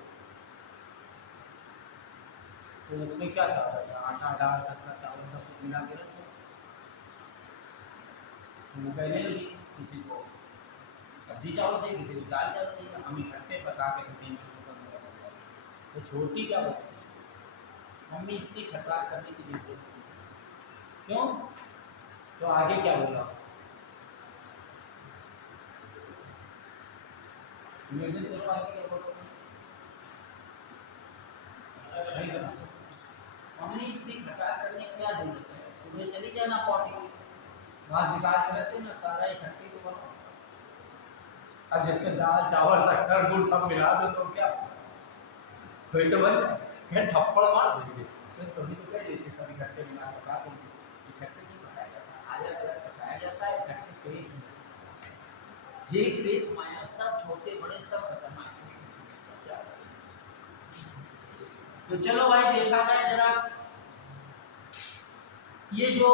तो उसमें क्या सारा है, आटा दाल शक्कर चावल सब कुछ मिला के रख दो। वो कहने लगी किसी को सब्जी चावल चाहिए, किसी को दाल चावल चाहिए, हम इकट्ठे पका के तो 3 कुकर में सब हो जाएगा। तो छोटी क्या बोलती है मम्मी इतनी खटरा करने की जरूरत क्यों, तो आगे क्या बोला इमेजिन करो आगे क्या बोलो, नहीं करना। मम्मी इतनी खटरा करने की क्या जरूरत है, सुबह चली जाना पॉटी वहाँ निकाल के रखते ना, सारा इकट्ठी तो बनो। अब जिसमें दाल चावल शक्कर गुड़ सब मिला दो तो क्या कोई तो बन जाए, फिर थप्पड़ मार देंगे, फिर कभी तो कह देते सब इकट्ठे मिला पका देंगे। इकट्ठे नहीं पकाया जाता, अलग अलग पकाया जाता है, इकट्ठे पेट में एक से एक माया, सब छोटे बड़े सब खतरनाक। तो चलो भाई देखा जाए जरा ये जो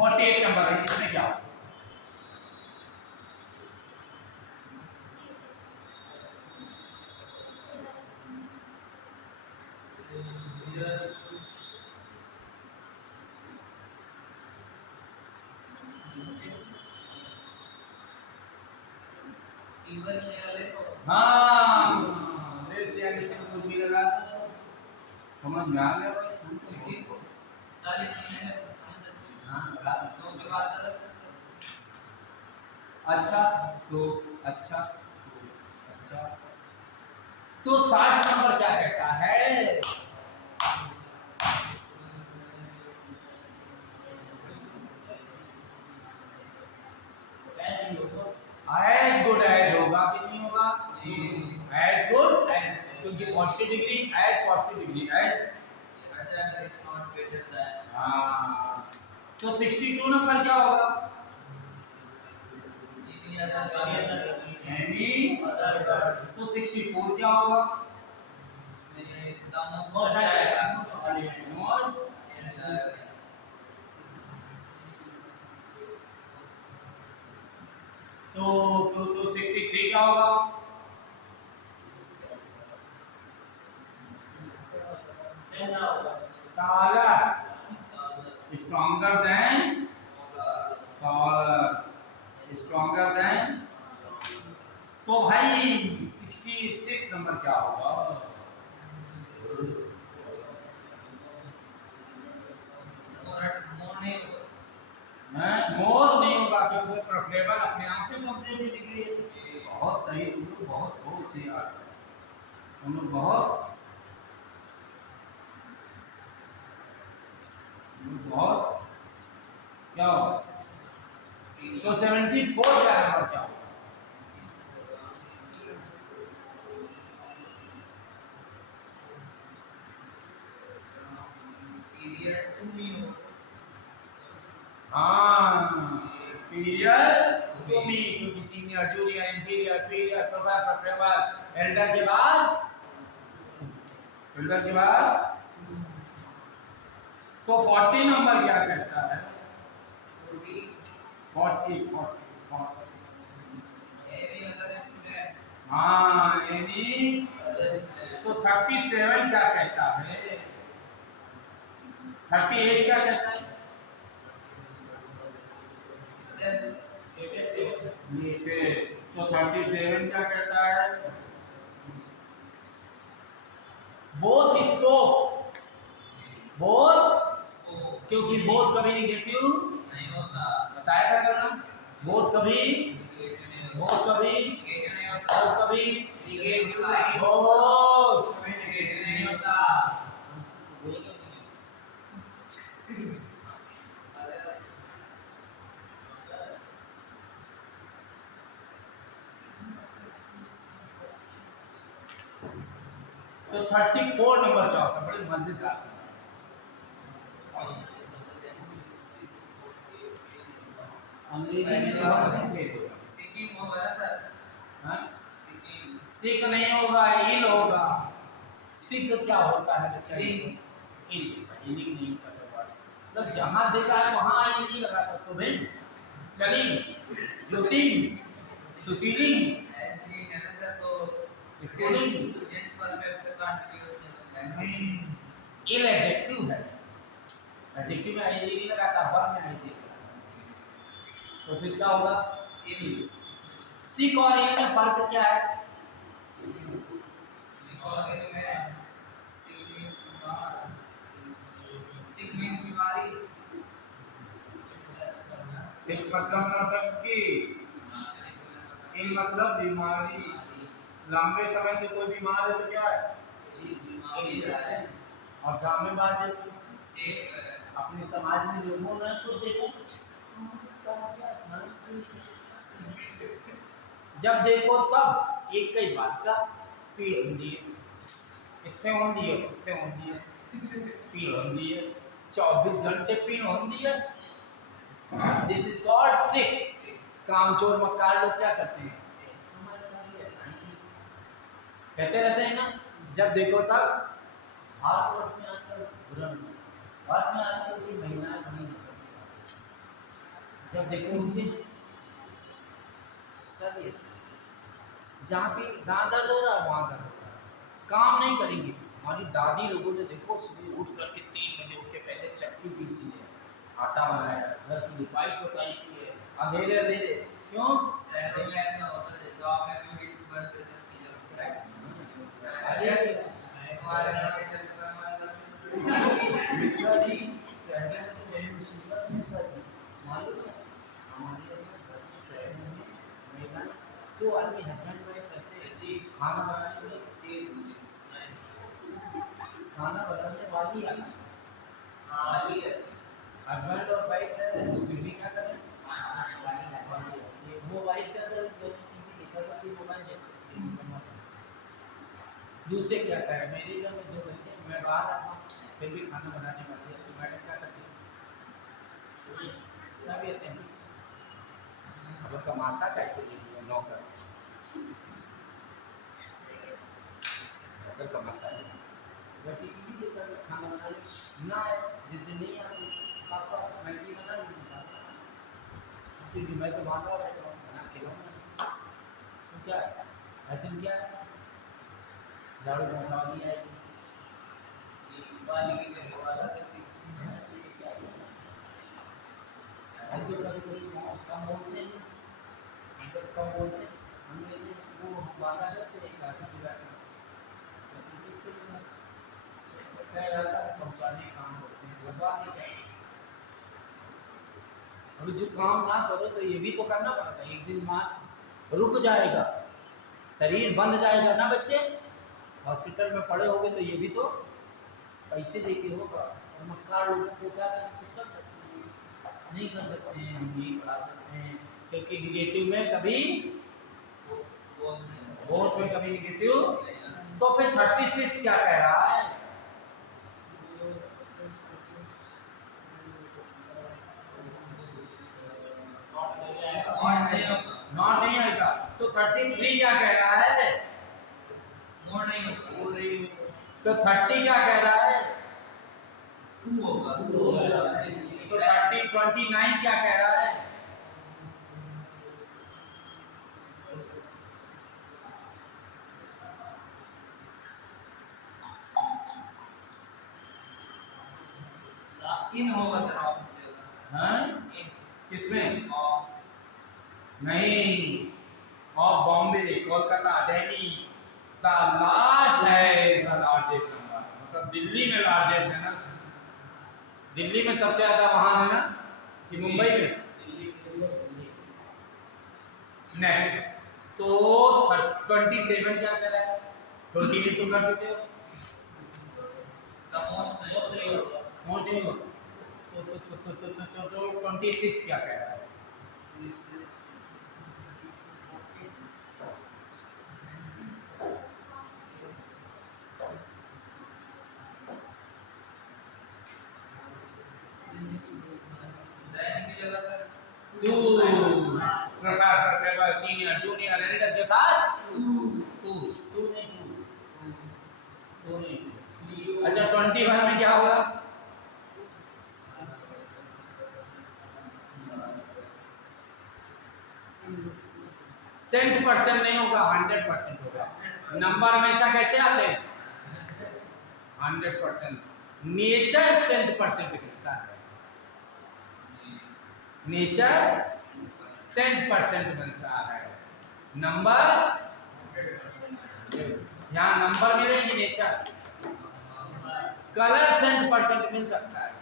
48 नंबर है, इसमें क्या होगा? हाँ, लेस या लेकिन कुछ भी लगा दो, समझ में आ गया भाई? अच्छा तो अच्छा तो 60 नंबर क्या कहता है? एज गुड एज होगा कि नहीं होगा? एज गुड एज, क्योंकि positive degree as, positive degree as. हाँ, तो 62 नंबर क्या होगा? एनी तो 64 क्या होगा? तो 63 क्या होगा? taller, stronger than, taller, stronger than। तो भाई 66 नंबर क्या होगा? मोर नहीं होगा, क्योंकि प्रेफरेबल अपने आप में कंपैरेटिव डिग्री है। बहुत सही, तुम लोग बहुत सही यार, तुम लोग बहुत क्या होगा? तो 74 का नंबर क्या होगा? पीरियड टू मी, क्योंकि senior, junior, inferior, period, professor, prefer, Elder के बाद, तो 40 नंबर क्या कहता है? 40 हाँ, यानी तो 37 क्या कहता है? 38 क्या कहता है? नीचे। तो 37 क्या कहता है? बोथ स्ट्रोक, क्योंकि बोथ कभी निगेटिव नहीं होता, बताया था कल ना। बोथ कभी निगेटिव नहीं होता। तो 34 नंबर क्या होता है? बड़े मजेदार। अंग्रेजी में सीकिंग होगा सर? हाँ, सिक नहीं होगा, इल होगा। सिक क्या होता है बच्चा? इलिंग नहीं करता, मतलब जहां देखा है वहां इलिंग लगाता। सुबह चलिंग, लुटिंग, सुसीलिंग, स्कूलिंग, इल एडजेक्टिव है। एडजेक्टिव में आईएनजी नहीं लगाता, वर्ब में आईएनजी लगाता। तो फिर क्या होगा? इल। सिक और इल में फर्क क्या है? सिक और इल में सिक मींस बीमारी, सिक मतलब नौटंकी, इल मतलब बीमारी। लंबे समय से कोई बीमार है तो क्या है? और ग्रामीण बात है अपने समाज में जो बोल रहे हैं तो देखो, जब देखो तब एक ही बात का पीड़ होती है, इतने होती है पीड़ होती है, 24 घंटे पीड़ होती है। दिस इज कॉल्ड सिक। कामचोर मक्कार लोग क्या करते हैं? कहते रहते हैं ना, जब देखो तब भारतवर्ष में आजकल भारत में आजकल की महिलाएं बड़ी जब देखो उनके जहाँ पे जहाँ दर्द हो रहा है वहाँ दर्द हो रहा है, काम नहीं करेंगे। हमारी दादी लोगों ने देखो सुबह उठ करके 3 बजे उठ के पहले चक्की पीसी है, आटा बनाया, घर की लिपाई पोताई की है, अंधेरे अंधेरे क्यों शहरों में ऐसा होता है, गांव में भी सुबह से चक्की जलती है। हमारे यहाँ पे चलता है मिश्रा जी शहर में तो बड़ी मुसीबत है सर, मालूम है हमारे अपने घर के शहर में महिलाएं तो आदमी हस्बैंड वाइफ रहते हैं जी, खाना बनाने में खाना बनाने वाली आती वाली है। हस्बैंड और वाइफ है तो फिर भी क्या करें वो वाइफ का अगर मोबाइल दूसरे क्या करें, मेरे घर में 2 बच्चे मैं बाहर रहता हूँ फिर भी खाना बनाने वाली है, तो मैडम क्या करती है क्या भी आते हैं अब कमाता कैसे लिए नौकर अगर कमाता है बेटी की भी लेकर खाना बना ले ना जिस दिन नहीं आती पापा मैगी बना क्योंकि मैं तो भागा बैठा हूँ बना के तो क्या है ऐसे में क्या है झाड़ू पहुँचा दी आएगी वाली की जगह वाला करती हम तो कभी कभी कम बोलते हैं हम तो कम बोलते हैं हम लेते वो वादा करते हैं काफ़ी की बैठे कह रहा था शौचालय काम होते हैं लगवा नहीं अभी जो काम ना करो तो ये भी तो करना पड़ेगा, एक दिन मास्क रुक जाएगा, शरीर बंद जाएगा ना बच्चे, हॉस्पिटल में पड़े होंगे तो ये भी तो पैसे दे के होगा, और मक्कार लोगों को क्या कर सकते हैं नहीं कर सकते हैं, हम नहीं पढ़ा सकते हैं क्योंकि निगेटिव में कभी वोट में कभी निगेटिव, तो फिर 36 क्या कह रहा है नॉट नहीं आएगा, तो 33 क्या कह रहा है मोड़ नहीं होगा, तो 30 क्या कह रहा है 2 होगा, तो 29 क्या कह रहा है तीन होगा सर आप हाँ? किसमें नहीं और बॉम्बे कोलकाता दिल्ली का लास्ट है इसका लार्जेस्ट नंबर, मतलब दिल्ली में लार्जेस्ट है ना, दिल्ली में सबसे ज्यादा वहां है ना कि मुंबई में नेक्स्ट तो 27 क्या कह रहा है 28 तो कर चुके हो मोस्ट नहीं हो तो 26 क्या कह रहा है सीनियर जूनियर एल्डर के साथ टू नहीं अच्छा 21 में क्या होगा सेंट परसेंट नहीं होगा 100% होगा, नंबर हमेशा कैसे आते हैं 100%, नेचर सेंट परसेंट कहता है, नेचर सेंट परसेंट बनता है, नंबर यहाँ नंबर मिलेगी नेचर, कलर सेंट परसेंट मिल सकता है,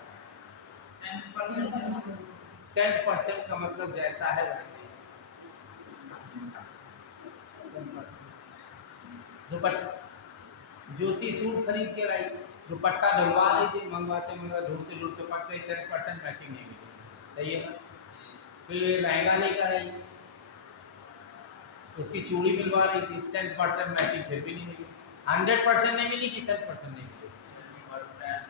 सेंट परसेंट का मतलब जैसा है वैसे दुपट्टा ज्योति सूट खरीद के लाई, दुपट्टा ढुलवा रही थी, मंगवाते ढूंढते ढूंढते पकड़े 100% मैचिंग नहीं मिली, सही है ना, फिर लहंगा लेकर आई उसकी चूड़ी मिलवा रही थी 100% मैचिंग फिर भी नहीं मिली, 100% नहीं मिली कि 100% नहीं मिली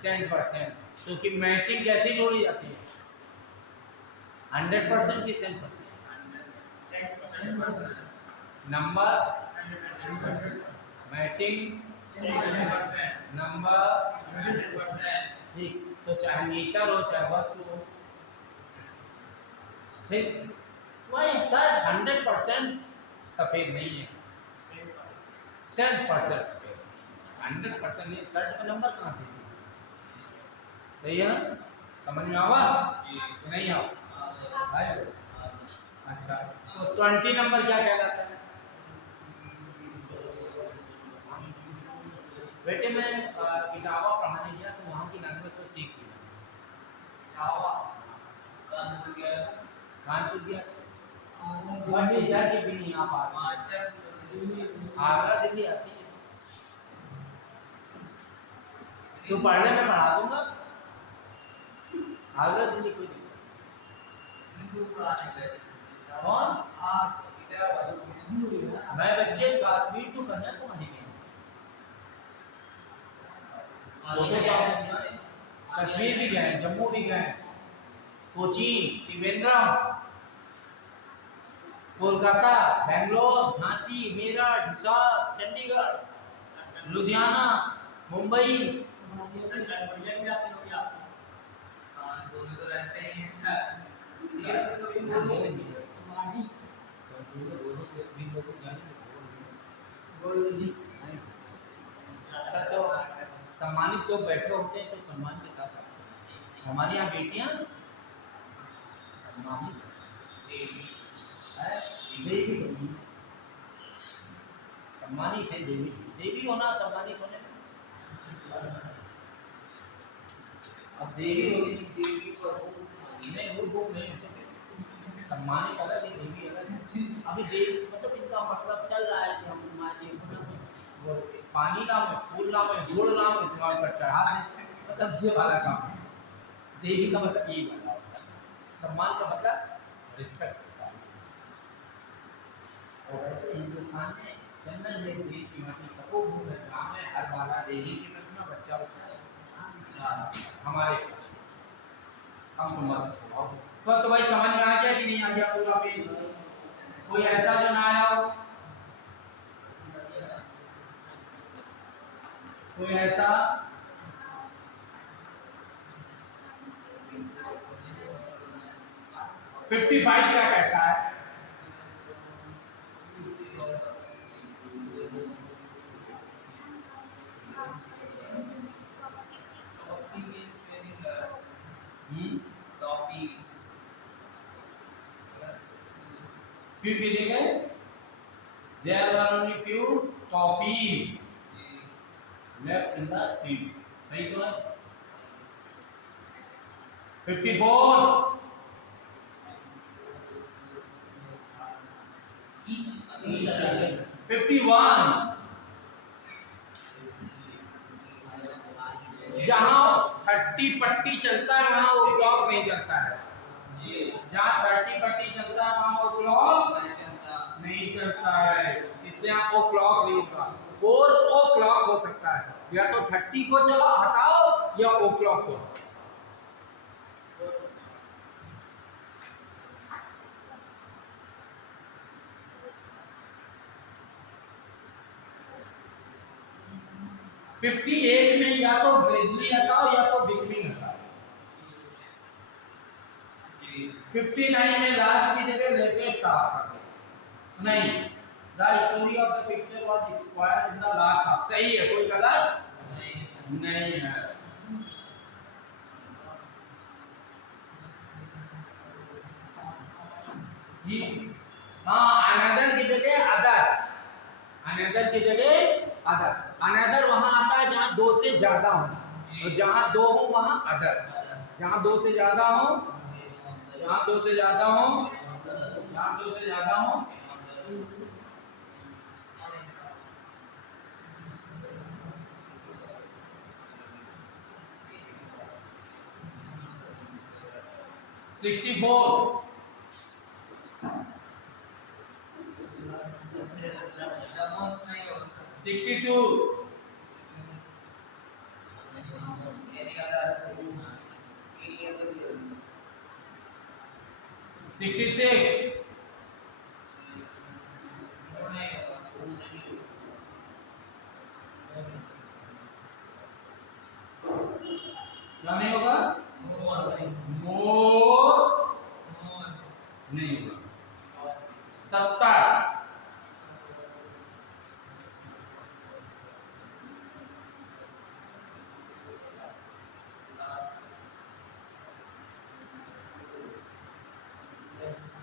100%, क्योंकि मैचिंग कैसे जोड़ी जाती है 100% की 100%, नंबर मैचिंग नंबर 100%। ठीक, तो चाहे नेचर हो चाहे वस्तु हो, ठीक, वही शर्ट 100% सफेद नहीं है, 100% सफेद, 100% नहीं, शर्ट का नंबर कहाँ थे? सही है ना? समझ में आवा कि नहीं आवा? आया? अच्छा, तो 20 नंबर क्या कहलाता है? बेटे मैं इटावा पढ़ाने गया तो वहाँ की लैंग्वेज तो सीख ली। कानपुर गया, वही इधर की भी नहीं आ पा रही। आगरा दिल्ली आती है, तो पढ़ने में पढ़ा दूंगा, आगरा दिल्ली कोई कौन? मैं बच्चे कश्मीर टू कन्याकुमारी गए, कश्मीर भी गए, जम्मू भी गए, कोचीन, त्रिवेंद्रम, कोलकाता, बेंगलोर, झांसी, मेरठ, हिसार, चंडीगढ़, लुधियाना, मुंबई। तो सम्मानित लोग बैठे होते हैं तो सम्मान के साथ बात करना चाहिए। हमारे यहाँ बेटियां सम्मानित देवी है, देवी होनी, सम्मानित है, देवी, देवी होना सम्मानित होने में। अब देवी होगी देवी पर नहीं, वो नहीं होते, सम्मानित अलग है, देवी अलग है। अभी देवी मतलब इनका मतलब चल रहा है कि हम वो पानी नाम है, फूल नाम है, गुड़ नाम है, तुम्हारे पर चढ़ा दे, मतलब ये वाला काम है। देवी का मतलब यही वाला होता है, सम्मान का मतलब रिस्पेक्ट होता है। और ऐसे हिंदुस्तान में जन्नत में देश की माटी तको भूमि राम है, हर बाला देवी की प्रतिमा बच्चा हमारे हम तो मस्त तो भाई समझ में आ गया कि नहीं आ गया पूरा पेज? कोई ऐसा जो ना आया हो, कोई ऐसा? फिफ्टी 55 क्या कहता है? Few physical, there were only few toffees left in the tin. सही तो है? 54 each 51 जहां 30 पट्टी चलता है वहां वो क्लॉक नहीं चलता है, जहां 30 पट्टी चलता है वहां वो क्लॉक नहीं चलता है, इसलिए आप वो क्लॉक नहीं होगा। 4 ओ क्लॉक हो सकता है, या तो 30 को चला हटाओ या ओ क्लॉक को। फिफ्टी 58 में या तो ग्रेजुअली हटाओ या तो बिगनिंग हटाओ। 59 में लास्ट की जगह लेटेस्ट हाफ कर दो। नहीं, the story of the picture was expired in the last half. सही है, कोई गलत नहीं है। ये हाँ, अनदर की जगह अदर, अनदर की जगह अदर। अनदर वहां आता है जहां 2 से ज्यादा हो, और जहां 2 हो वहां अदर, जहां 2 से ज्यादा हो, जहां 2 से ज्यादा हो, जहां 2 से ज्यादा हो। सिक्सटी 62 66 67 क्या नहीं होगा? मोर मोर मोर नहीं होगा। 70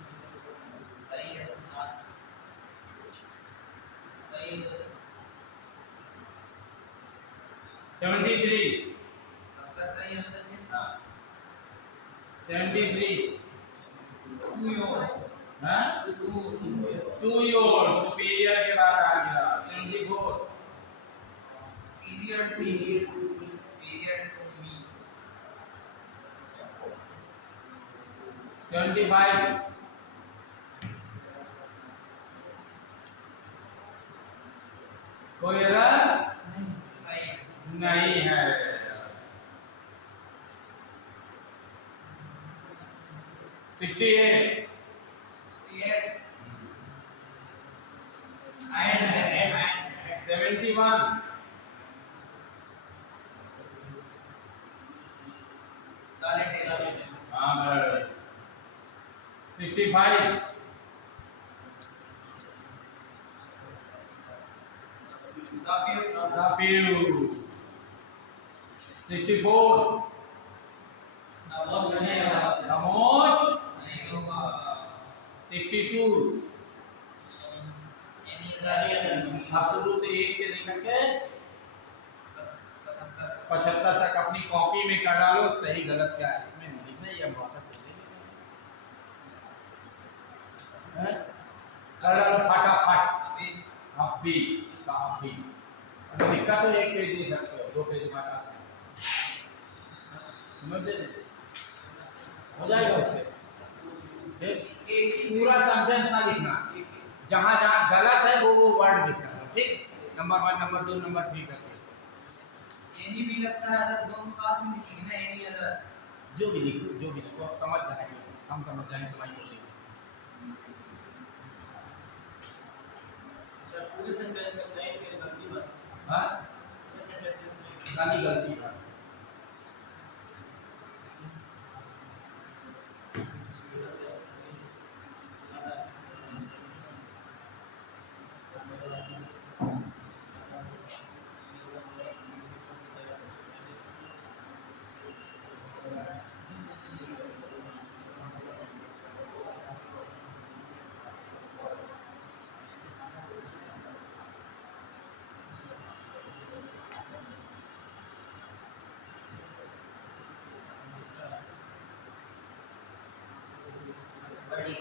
सही है लास्ट सही है 73 सबका सही आंसर है हाँ 73 टू योर्स हाँ टू टू योर सुपीरियर के बाद आ गया 74 पीरियड पीरियड टू मी 75 कोई एरर सही है नहीं है। 68 68 71 हाँ बराबर 65 काफी 64 खामोश 62 अब शुरू से 1 से लेकर के 75 तक अपनी कॉपी में कर डालो सही गलत क्या है इसमें नहीं लिखना ये हम वापस कर देंगे हैं कर डालो फटाफट अब भी अगर लिखा तो एक पेज लिख सकते हो 2 पेज में आसान समझ गए हो जाएगा उससे एक पूरा सेंटेंस ना लिखना जहां जहां गलत है वो वर्ड लिखना ठीक नंबर 1 नंबर 2 नंबर 3 करके एनी भी लगता है अगर दोनों साथ में लिखेंगे ना एनी अदर जो भी लिखो आप समझ जाएंगे हम समझ जाएंगे तुम्हारी कोशिश पूरे सेंटेंस में नहीं फिर गलती बस हाँ पूरे सेंटेंस में खाली गलती का बड़ी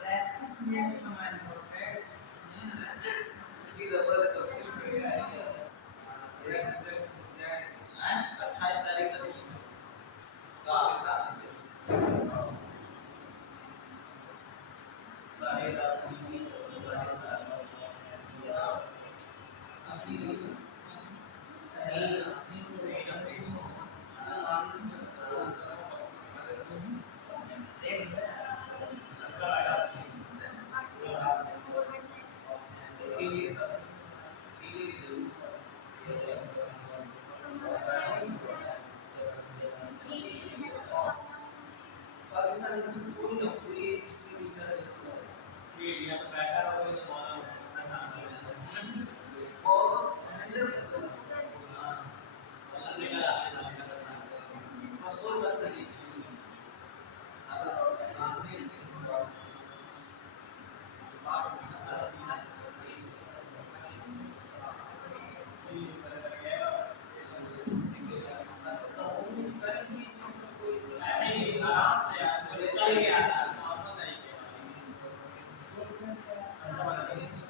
Practice makes the man perfect. See the word complete yes. And 28 तारीख तक तो आप इस हिसाब से साढ़े रात की साढ़े रात आपकी पाकिस्तान में पूरी ना पूरी इस तरह ये या तो बैटर होगा तो बॉलर और 100% बॉलर निकल आते हैं करना मशहूर बात नहीं ऐसे ही आराम से चल गया नॉर्मल तरीके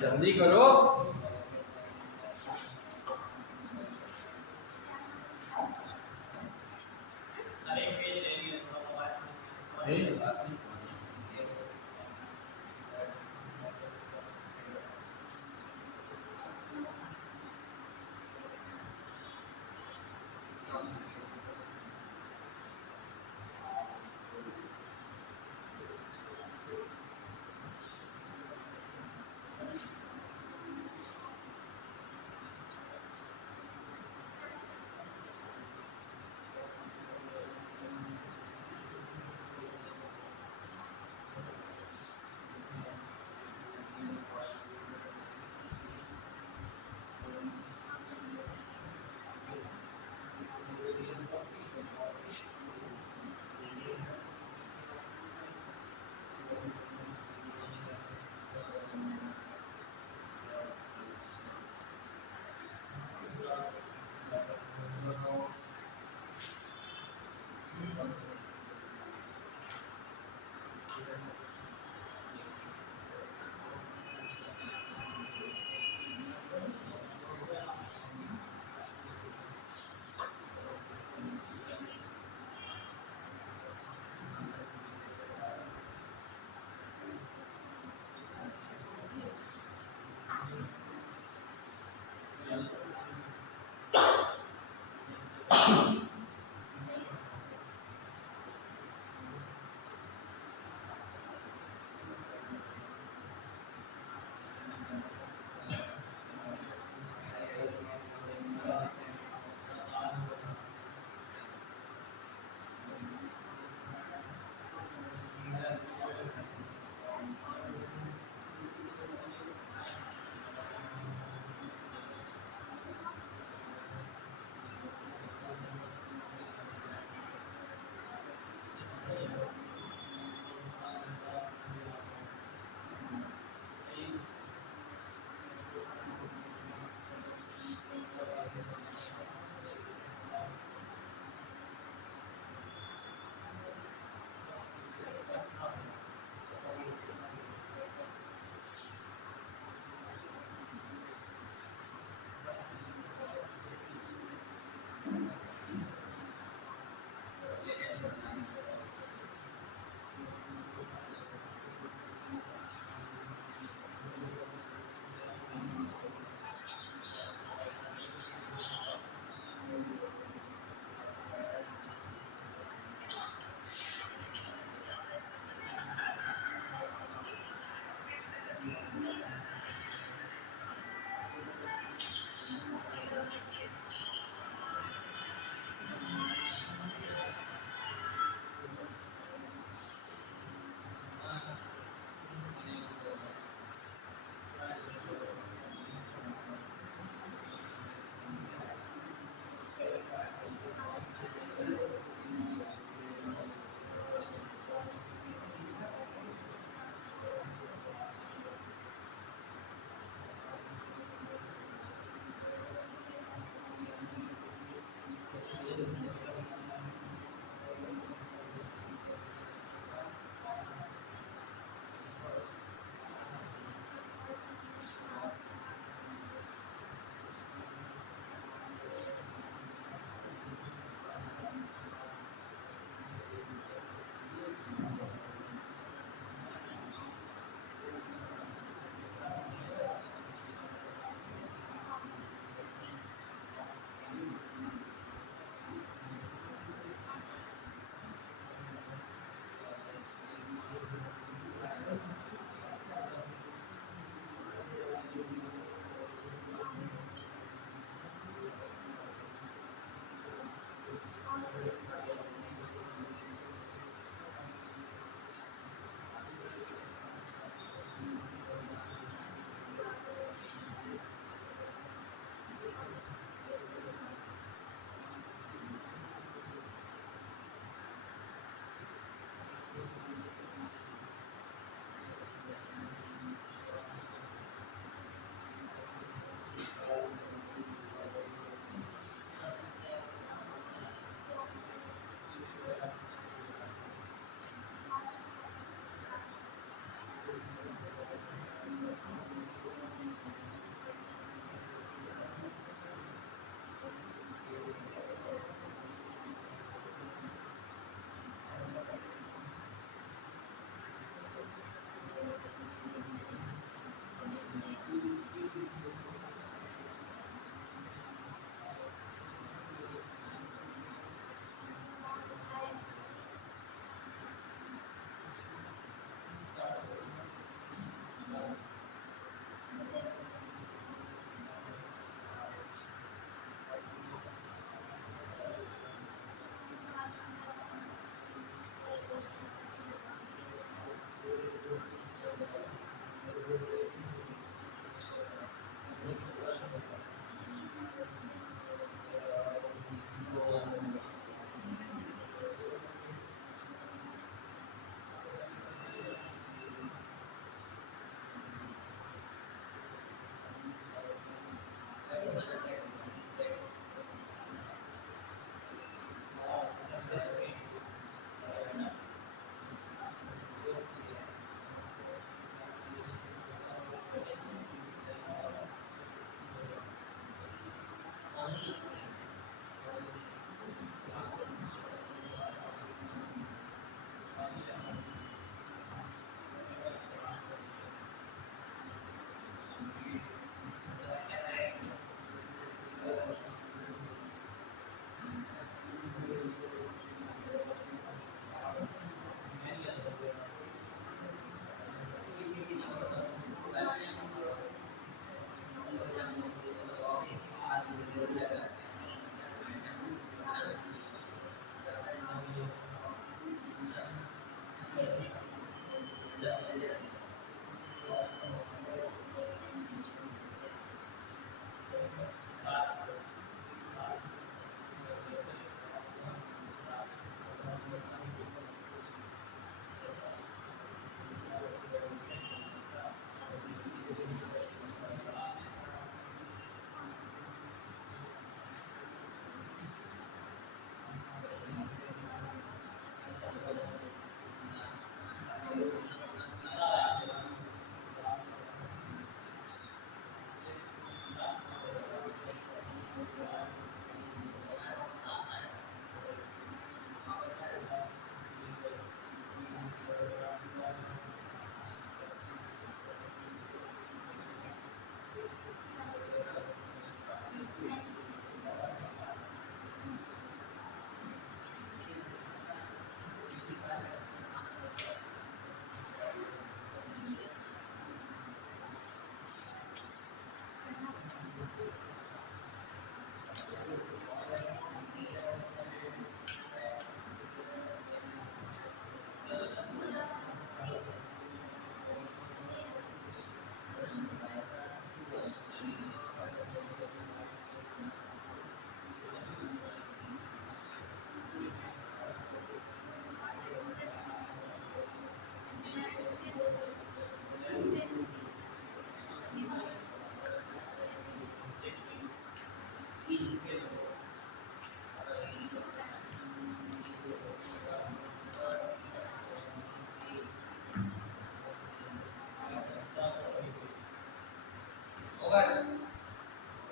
जल्दी करो सारे पेज ले लिए थोड़ा बात नहीं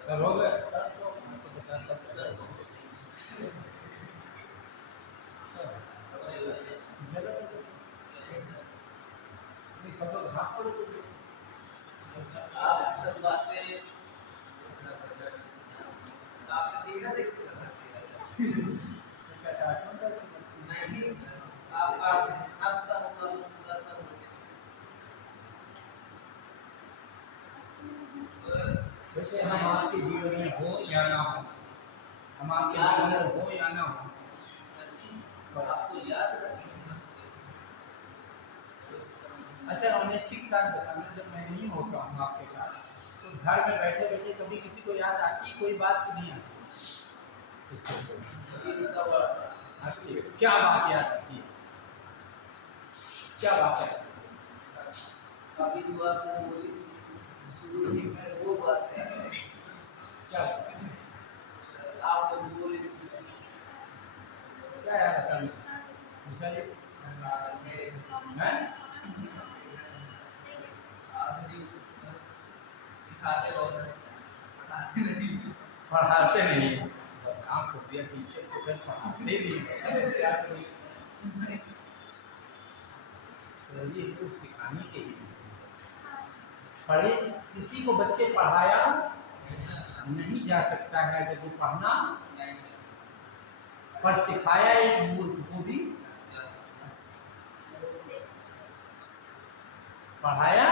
सर हो गए सर तो 50 सब कर दो। नहीं सब लोग घास पर आप सब बातें आप ठीक है देखते नहीं आपका नाश्ता होगा वैसे हम आपके जीवन में हो या ना हो, हम आपके जीवन में हो या ना हो, आपको याद रखने की मस्ती अच्छा ऑनेस्टी के साथ बताना, जब मैं नहीं होता हूँ आपके साथ तो घर में बैठे बैठे कभी किसी को याद आती कोई बात की नहीं आती? क्या बात याद आती है? क्या बात है? अभी दुआ को बोली थी शुरू ही में वो बात है क्या आप तो बोली थी क्या याद आता है? विशाल हैं? सिखाते बहुत अच्छा पढ़ाते नहीं काम को दिया टीचर को फिर पढ़ाते भी क्या करें? सही कुछ सिखाने के लिए पढ़े किसी को बच्चे पढ़ाया नहीं जा सकता है अगर वो पढ़ना पर सिखाया एक मूर्ख को भी पढ़ाया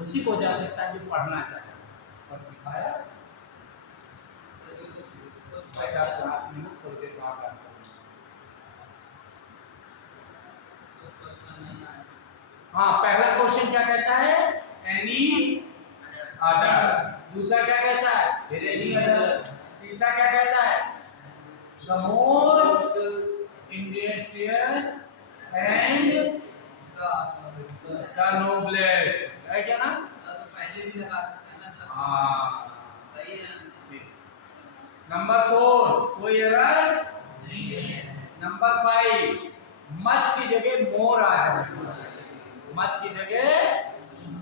उसी को जा सकता है जो पढ़ना चाहे और सिखाया ऐसा क्लास में थोड़ी देर बाद आता है। हाँ पहला क्वेश्चन क्या कहता है? Any other. दूसरा क्या कहता है? फिर एनी अदर। तीसरा क्या कहता है? The most industrious and the noblest है क्या ना? पहले भी लगा सकते हैं ना सब हाँ सही है नंबर 4 कोई एरर नहीं है। नंबर 5 मच की जगह मोर आ जाएगा, मच की जगह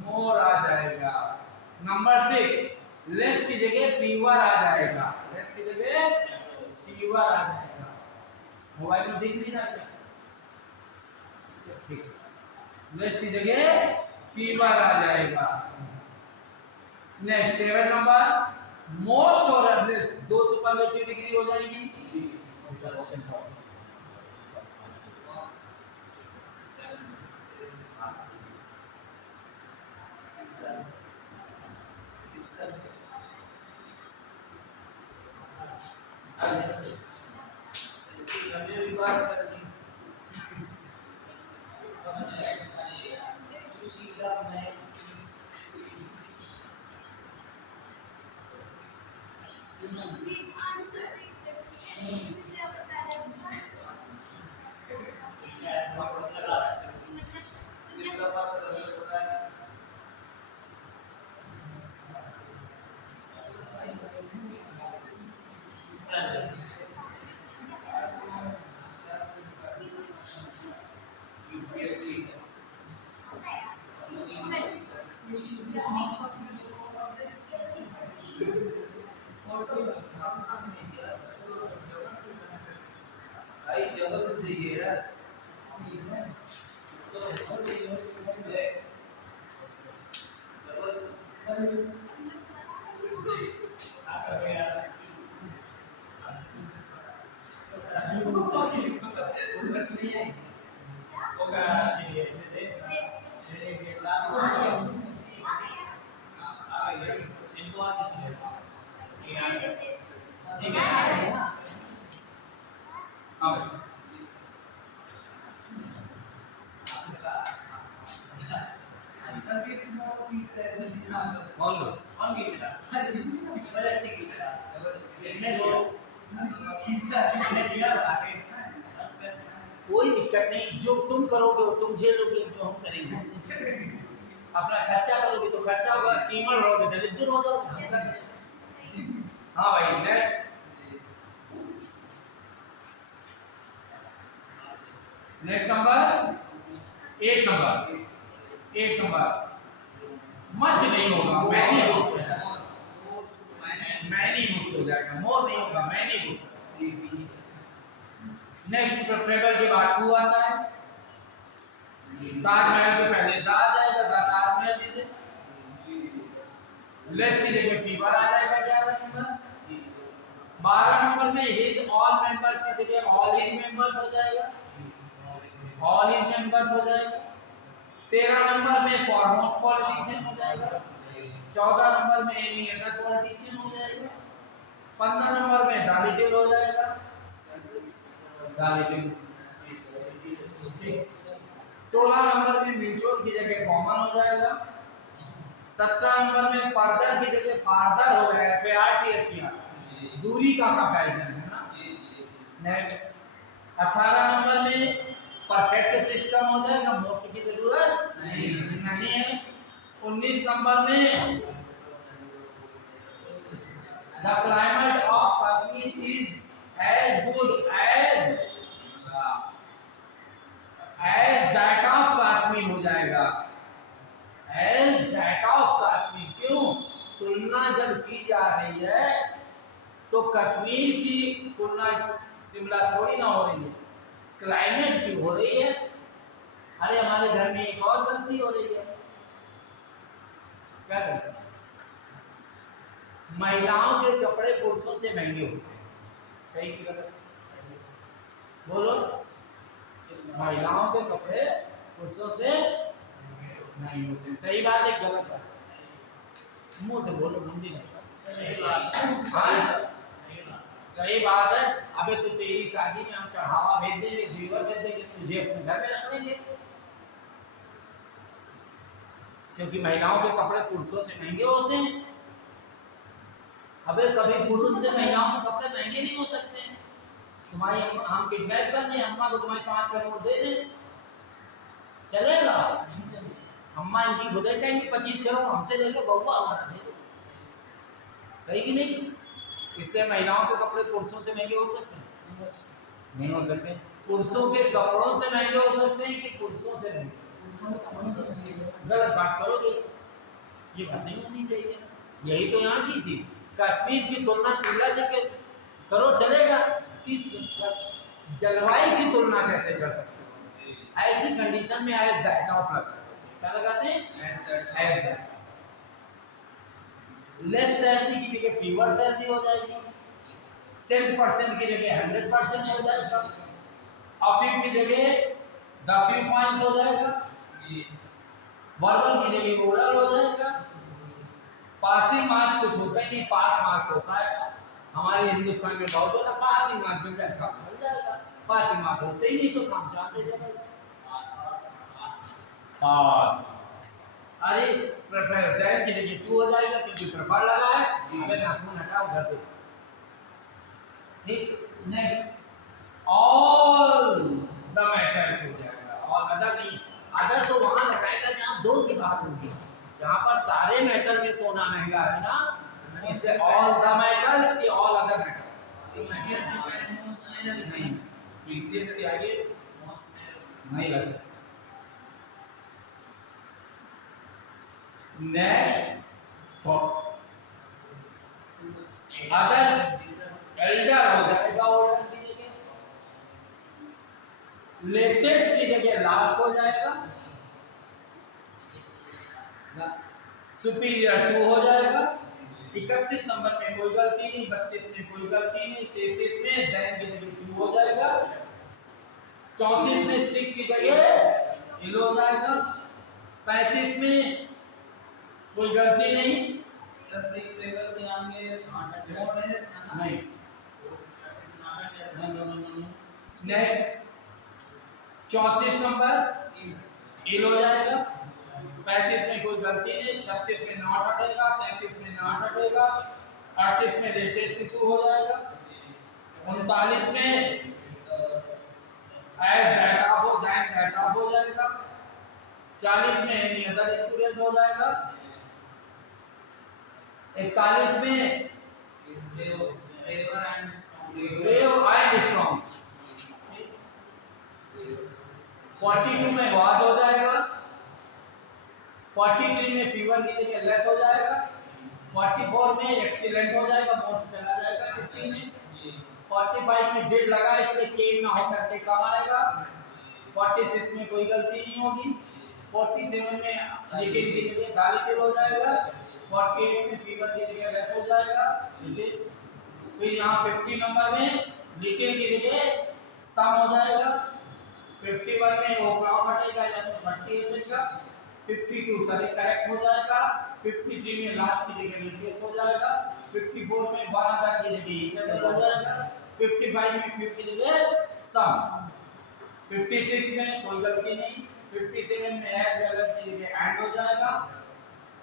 मोर आ जाएगा। नंबर 6 लेस की जगह फीवर आ जाएगा, लेस की जगह फीवर आ जाएगा। मोबाइल में दिख नहीं रहा क्या? ठीक लेस की जगह फीवर आ जाएगा। नेक्स्ट 7 नंबर मोस्ट और लेस दो सुपरलेटिव डिग्री हो जाएगी। हमें भी बात करनी सुशीला मैं भाई जबरदस्त चाहिए यार तो चाहिए कोई दिक्कत नहीं, जो तुम करोगे वो तुम झेलोगे, जो हम करेंगे अपना खर्चा करोगे तो खर्चा होगा, चीमड़ रहोगे दरिद्र हो जाओगे। हाँ भाई नेक्स्ट नंबर 8 नंबर मच नहीं होगा, मैंने हो सकता मैनी बुक्स हो जाएगा, मोर नहीं होगा, मैनी बुक्स। नेक्स्ट प्रेफरेबल के बाद टू आता है। ताजमहल के पहले दा आ जाएगा, ताजमहल जैसे। लेस की जगह फीवर आ जाएगा 11 नंबर। 12 नंबर में हिज ऑल मेंबर्स की जगह ऑल हिज मेंबर्स हो जाएगा, ऑल हिज मेंबर्स हो जाएगा। 13 नंबर में फॉरमोस्ट पॉलिटिशियन हो जाएगा। 14 नंबर में एनी अदर पॉलिटिशियन हो जाएगा। 15 नंबर में द लिटिल हो जाएगा, द लिटिल। 16 नंबर में म्यूचुअल की जगह कॉमन हो जाएगा। 17 नंबर में फर्दर की जगह फार्दर हो जाएगा, FARTHER, दूरी का कंपैरिजन है ना। नेक्स्ट 18 नंबर में परफेक्ट सिस्टम हो जाएगा, मोस्ट की जरूरत नहीं है। 19 नंबर में the climate of Kashmir is as good as that of Kashmir हो जाएगा, एज दैट ऑफ कश्मीर। क्यों? तुलना जब की जा रही है तो कश्मीर की तुलना शिमला थोड़ी ना हो रही है, क्लाइमेट की हो रही है। अरे हमारे घर में एक और गलती हो रही है, क्या करते हैं? महिलाओं के कपड़े पुरुषों से महंगे होते हैं, सही की गलत? बोलो। महिलाओं के कपड़े पुरुषों से नहीं होते, सही बात है गलत बात? मुंह से बोलो, मंदी नहीं। सही बात है। अबे तो तेरी शादी में हम चढ़ावा भेज देंगे, जीवर भेज देंगे, तुझे अपने घर में रख लेंगे, क्योंकि महिलाओं के कपड़े पुरुषों से महंगे होते हैं। अबे कभी पुरुष से महिलाओं के कपड़े महंगे नहीं हो सकते हैं। तुम्हारी हम किडनैप कर लें अम्मा को, तुम्हारी 5 करोड़ दे दें, चलेगा? अम्मा इनकी खुद कहेंगी 25 करोड़ हमसे ले लो, बउआ हमारा दे दो, सही कि नहीं? इसलिए महिलाओं के कपड़े पुरुषों से महंगे हो सकते हैं? नहीं हो सकते। पुरुषों के कपड़ों से महंगे हो सकते हैं कि पुरुषों से महंगे? गलत बात करोगे, ये बात नहीं होनी चाहिए। यही तो यहाँ की थी, कश्मीर की तुलना शिमला से करो चलेगा, किस जलवायु की तुलना कैसे कर सकते हो? ऐसी कंडीशन में एज दैट ऑफ लगता है, क्या लगाते हैं? As that. लेस सैलरी की जगह फीवर सैलरी हो जाएगी, 7% की जगह 100% हो जाएगा, अफीव की जगह द फ्यू पॉइंट्स हो जाएगा, वर्बल की जगह ओरल हो जाएगा। पासिंग मार्क्स कुछ होता ही नहीं, पास मार्क्स होता है। हमारे हिंदुस्तान में बहुत होता, पासिंग मार्क्स मिल जाएगा, मिल जाएगा। पासिंग मार्क्स होते ही नहीं तो काम चाहते जाएगा पास। अरे प्रेफर दैन की जगह 2 हो जाएगा, क्योंकि प्रेफर लगा है। अबे ना फोन हटाओ घर पे, ठीक? नेक्स्ट ऑल द मैटर्स हो जाएगा, ऑल अदर नहीं। अदर तो वहां लगाएगा जहां 2 की बात होगी, यहाँ पर सारे मैटर में सोना महंगा है ना, इसलिए ऑल द मैटर्स की ऑल अदर मैटर्स। नहीं, प्रीसियस के आगे नहीं लग सकता। नेक्स्ट अदर एल्डर हो जाएगा, ओल्डर की जगह, लेटेस्ट की जगह लास्ट हो जाएगा, सुपीरियर 2 हो जाएगा। 31 नंबर में कोई गलती नहीं, 32 में कोई गलती नहीं, 33 में देन की जगह 2 हो जाएगा, 34 में सिक की जगह इल हो जाएगा, 35 में कोई गलती नहीं, नहीं। नेक्स्ट 34 नंबर इल हो जाएगा, 35 में कोई गलती नहीं, 36 में नॉट हटेगा, 37 में नॉट हटेगा, 38 में लेटेस्ट इशू हो जाएगा, 39 में एज दैट ऑफ हो जाएगा, 40 में एनी अदर स्टूडेंट हो जाएगा, 41 में ब्रेव एंड स्ट्रॉन्ग, 42 में वाज हो जाएगा, 43 में फीवर की जगह लेस हो जाएगा, 44 में एक्सीलेंट हो जाएगा, मोस्ट चला जाएगा 50 में। 45 में डिड लगा इसलिए केम ना होकर के कम आएगा। 46 में कोई गलती नहीं होगी। 47 में लिटिल की जगह गालिटिल हो जाएगा। 48 में फीवर की जगह लेस हो जाएगा। फिर यहाँ 50 नंबर में लिटिल की जगह सम हो जाएगा। 51 में वो क्रॉप हटेगा या तो 30 हटेगा। 52 सारे करेक्ट हो जाएगा। 53 में लास्ट की जगह रिप्लेस हो जाएगा। 54 में वन अदर की जगह ईच हो जाएगा। 55 में 50 की जगह सम। 56 में कोई गलती नहीं। 57 में एज वेल एज की जगह एंड हो जाएगा।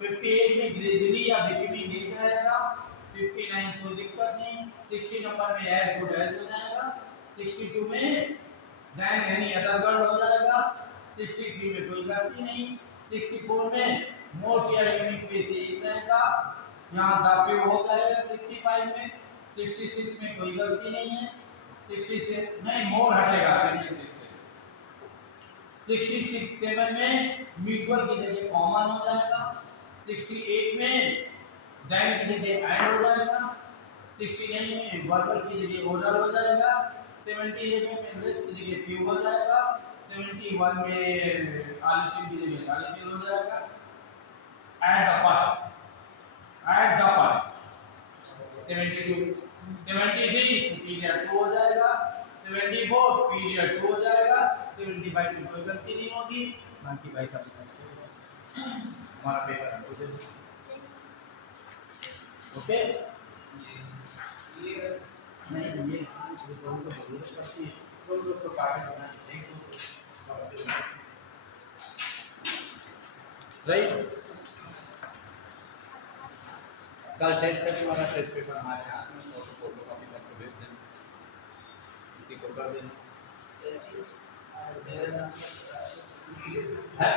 58 में ग्रेजुअली या बिटवीन लिख रहेगा। 59 कोई दिक्कत नहीं। 60 नंबर में एज गुड एज हो जाएगा। 62 में देन एनी अदर वर्ड हो जाएगा। 63 में कोई गलती नहीं। 64 में मोस्ट या यूनिक पे से एक रहेगा, यहाँ द फ्यू हो जाएगा। 65 में 66 में कोई गलती नहीं है। 66 नहीं मोर हटेगा 66 से। 67 में म्यूचुअल की जगह कॉमन हो जाएगा। 68 में देन की जगह एंड हो जाएगा। 69 में वर्बल की जगह ओरल हो जाएगा। 70 में रेस्ट की जगह फ्यू हो जाएगा। 71 में आलिटिल की जगह आलिटिल हो जाएगा। एट द फर्स्ट 72 73 सुपीरियर 2 हो जाएगा। 74 पीरियड 2 हो जाएगा। 75 में कोई गलती नहीं होगी। बाकी भाई सब हमारा पेपर है ओके। ये नहीं ये दोनों को जरूरत पड़ती है, दोनों को पार्ट बनाना चाहिए राइट। कल टेस्ट है तुम्हारा, टेस्ट पेपर हमारे हाथ में, फोटो कॉपी सबको भेज देना, इसी को कर देना है।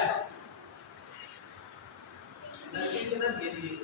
नतीजे ना दे दिए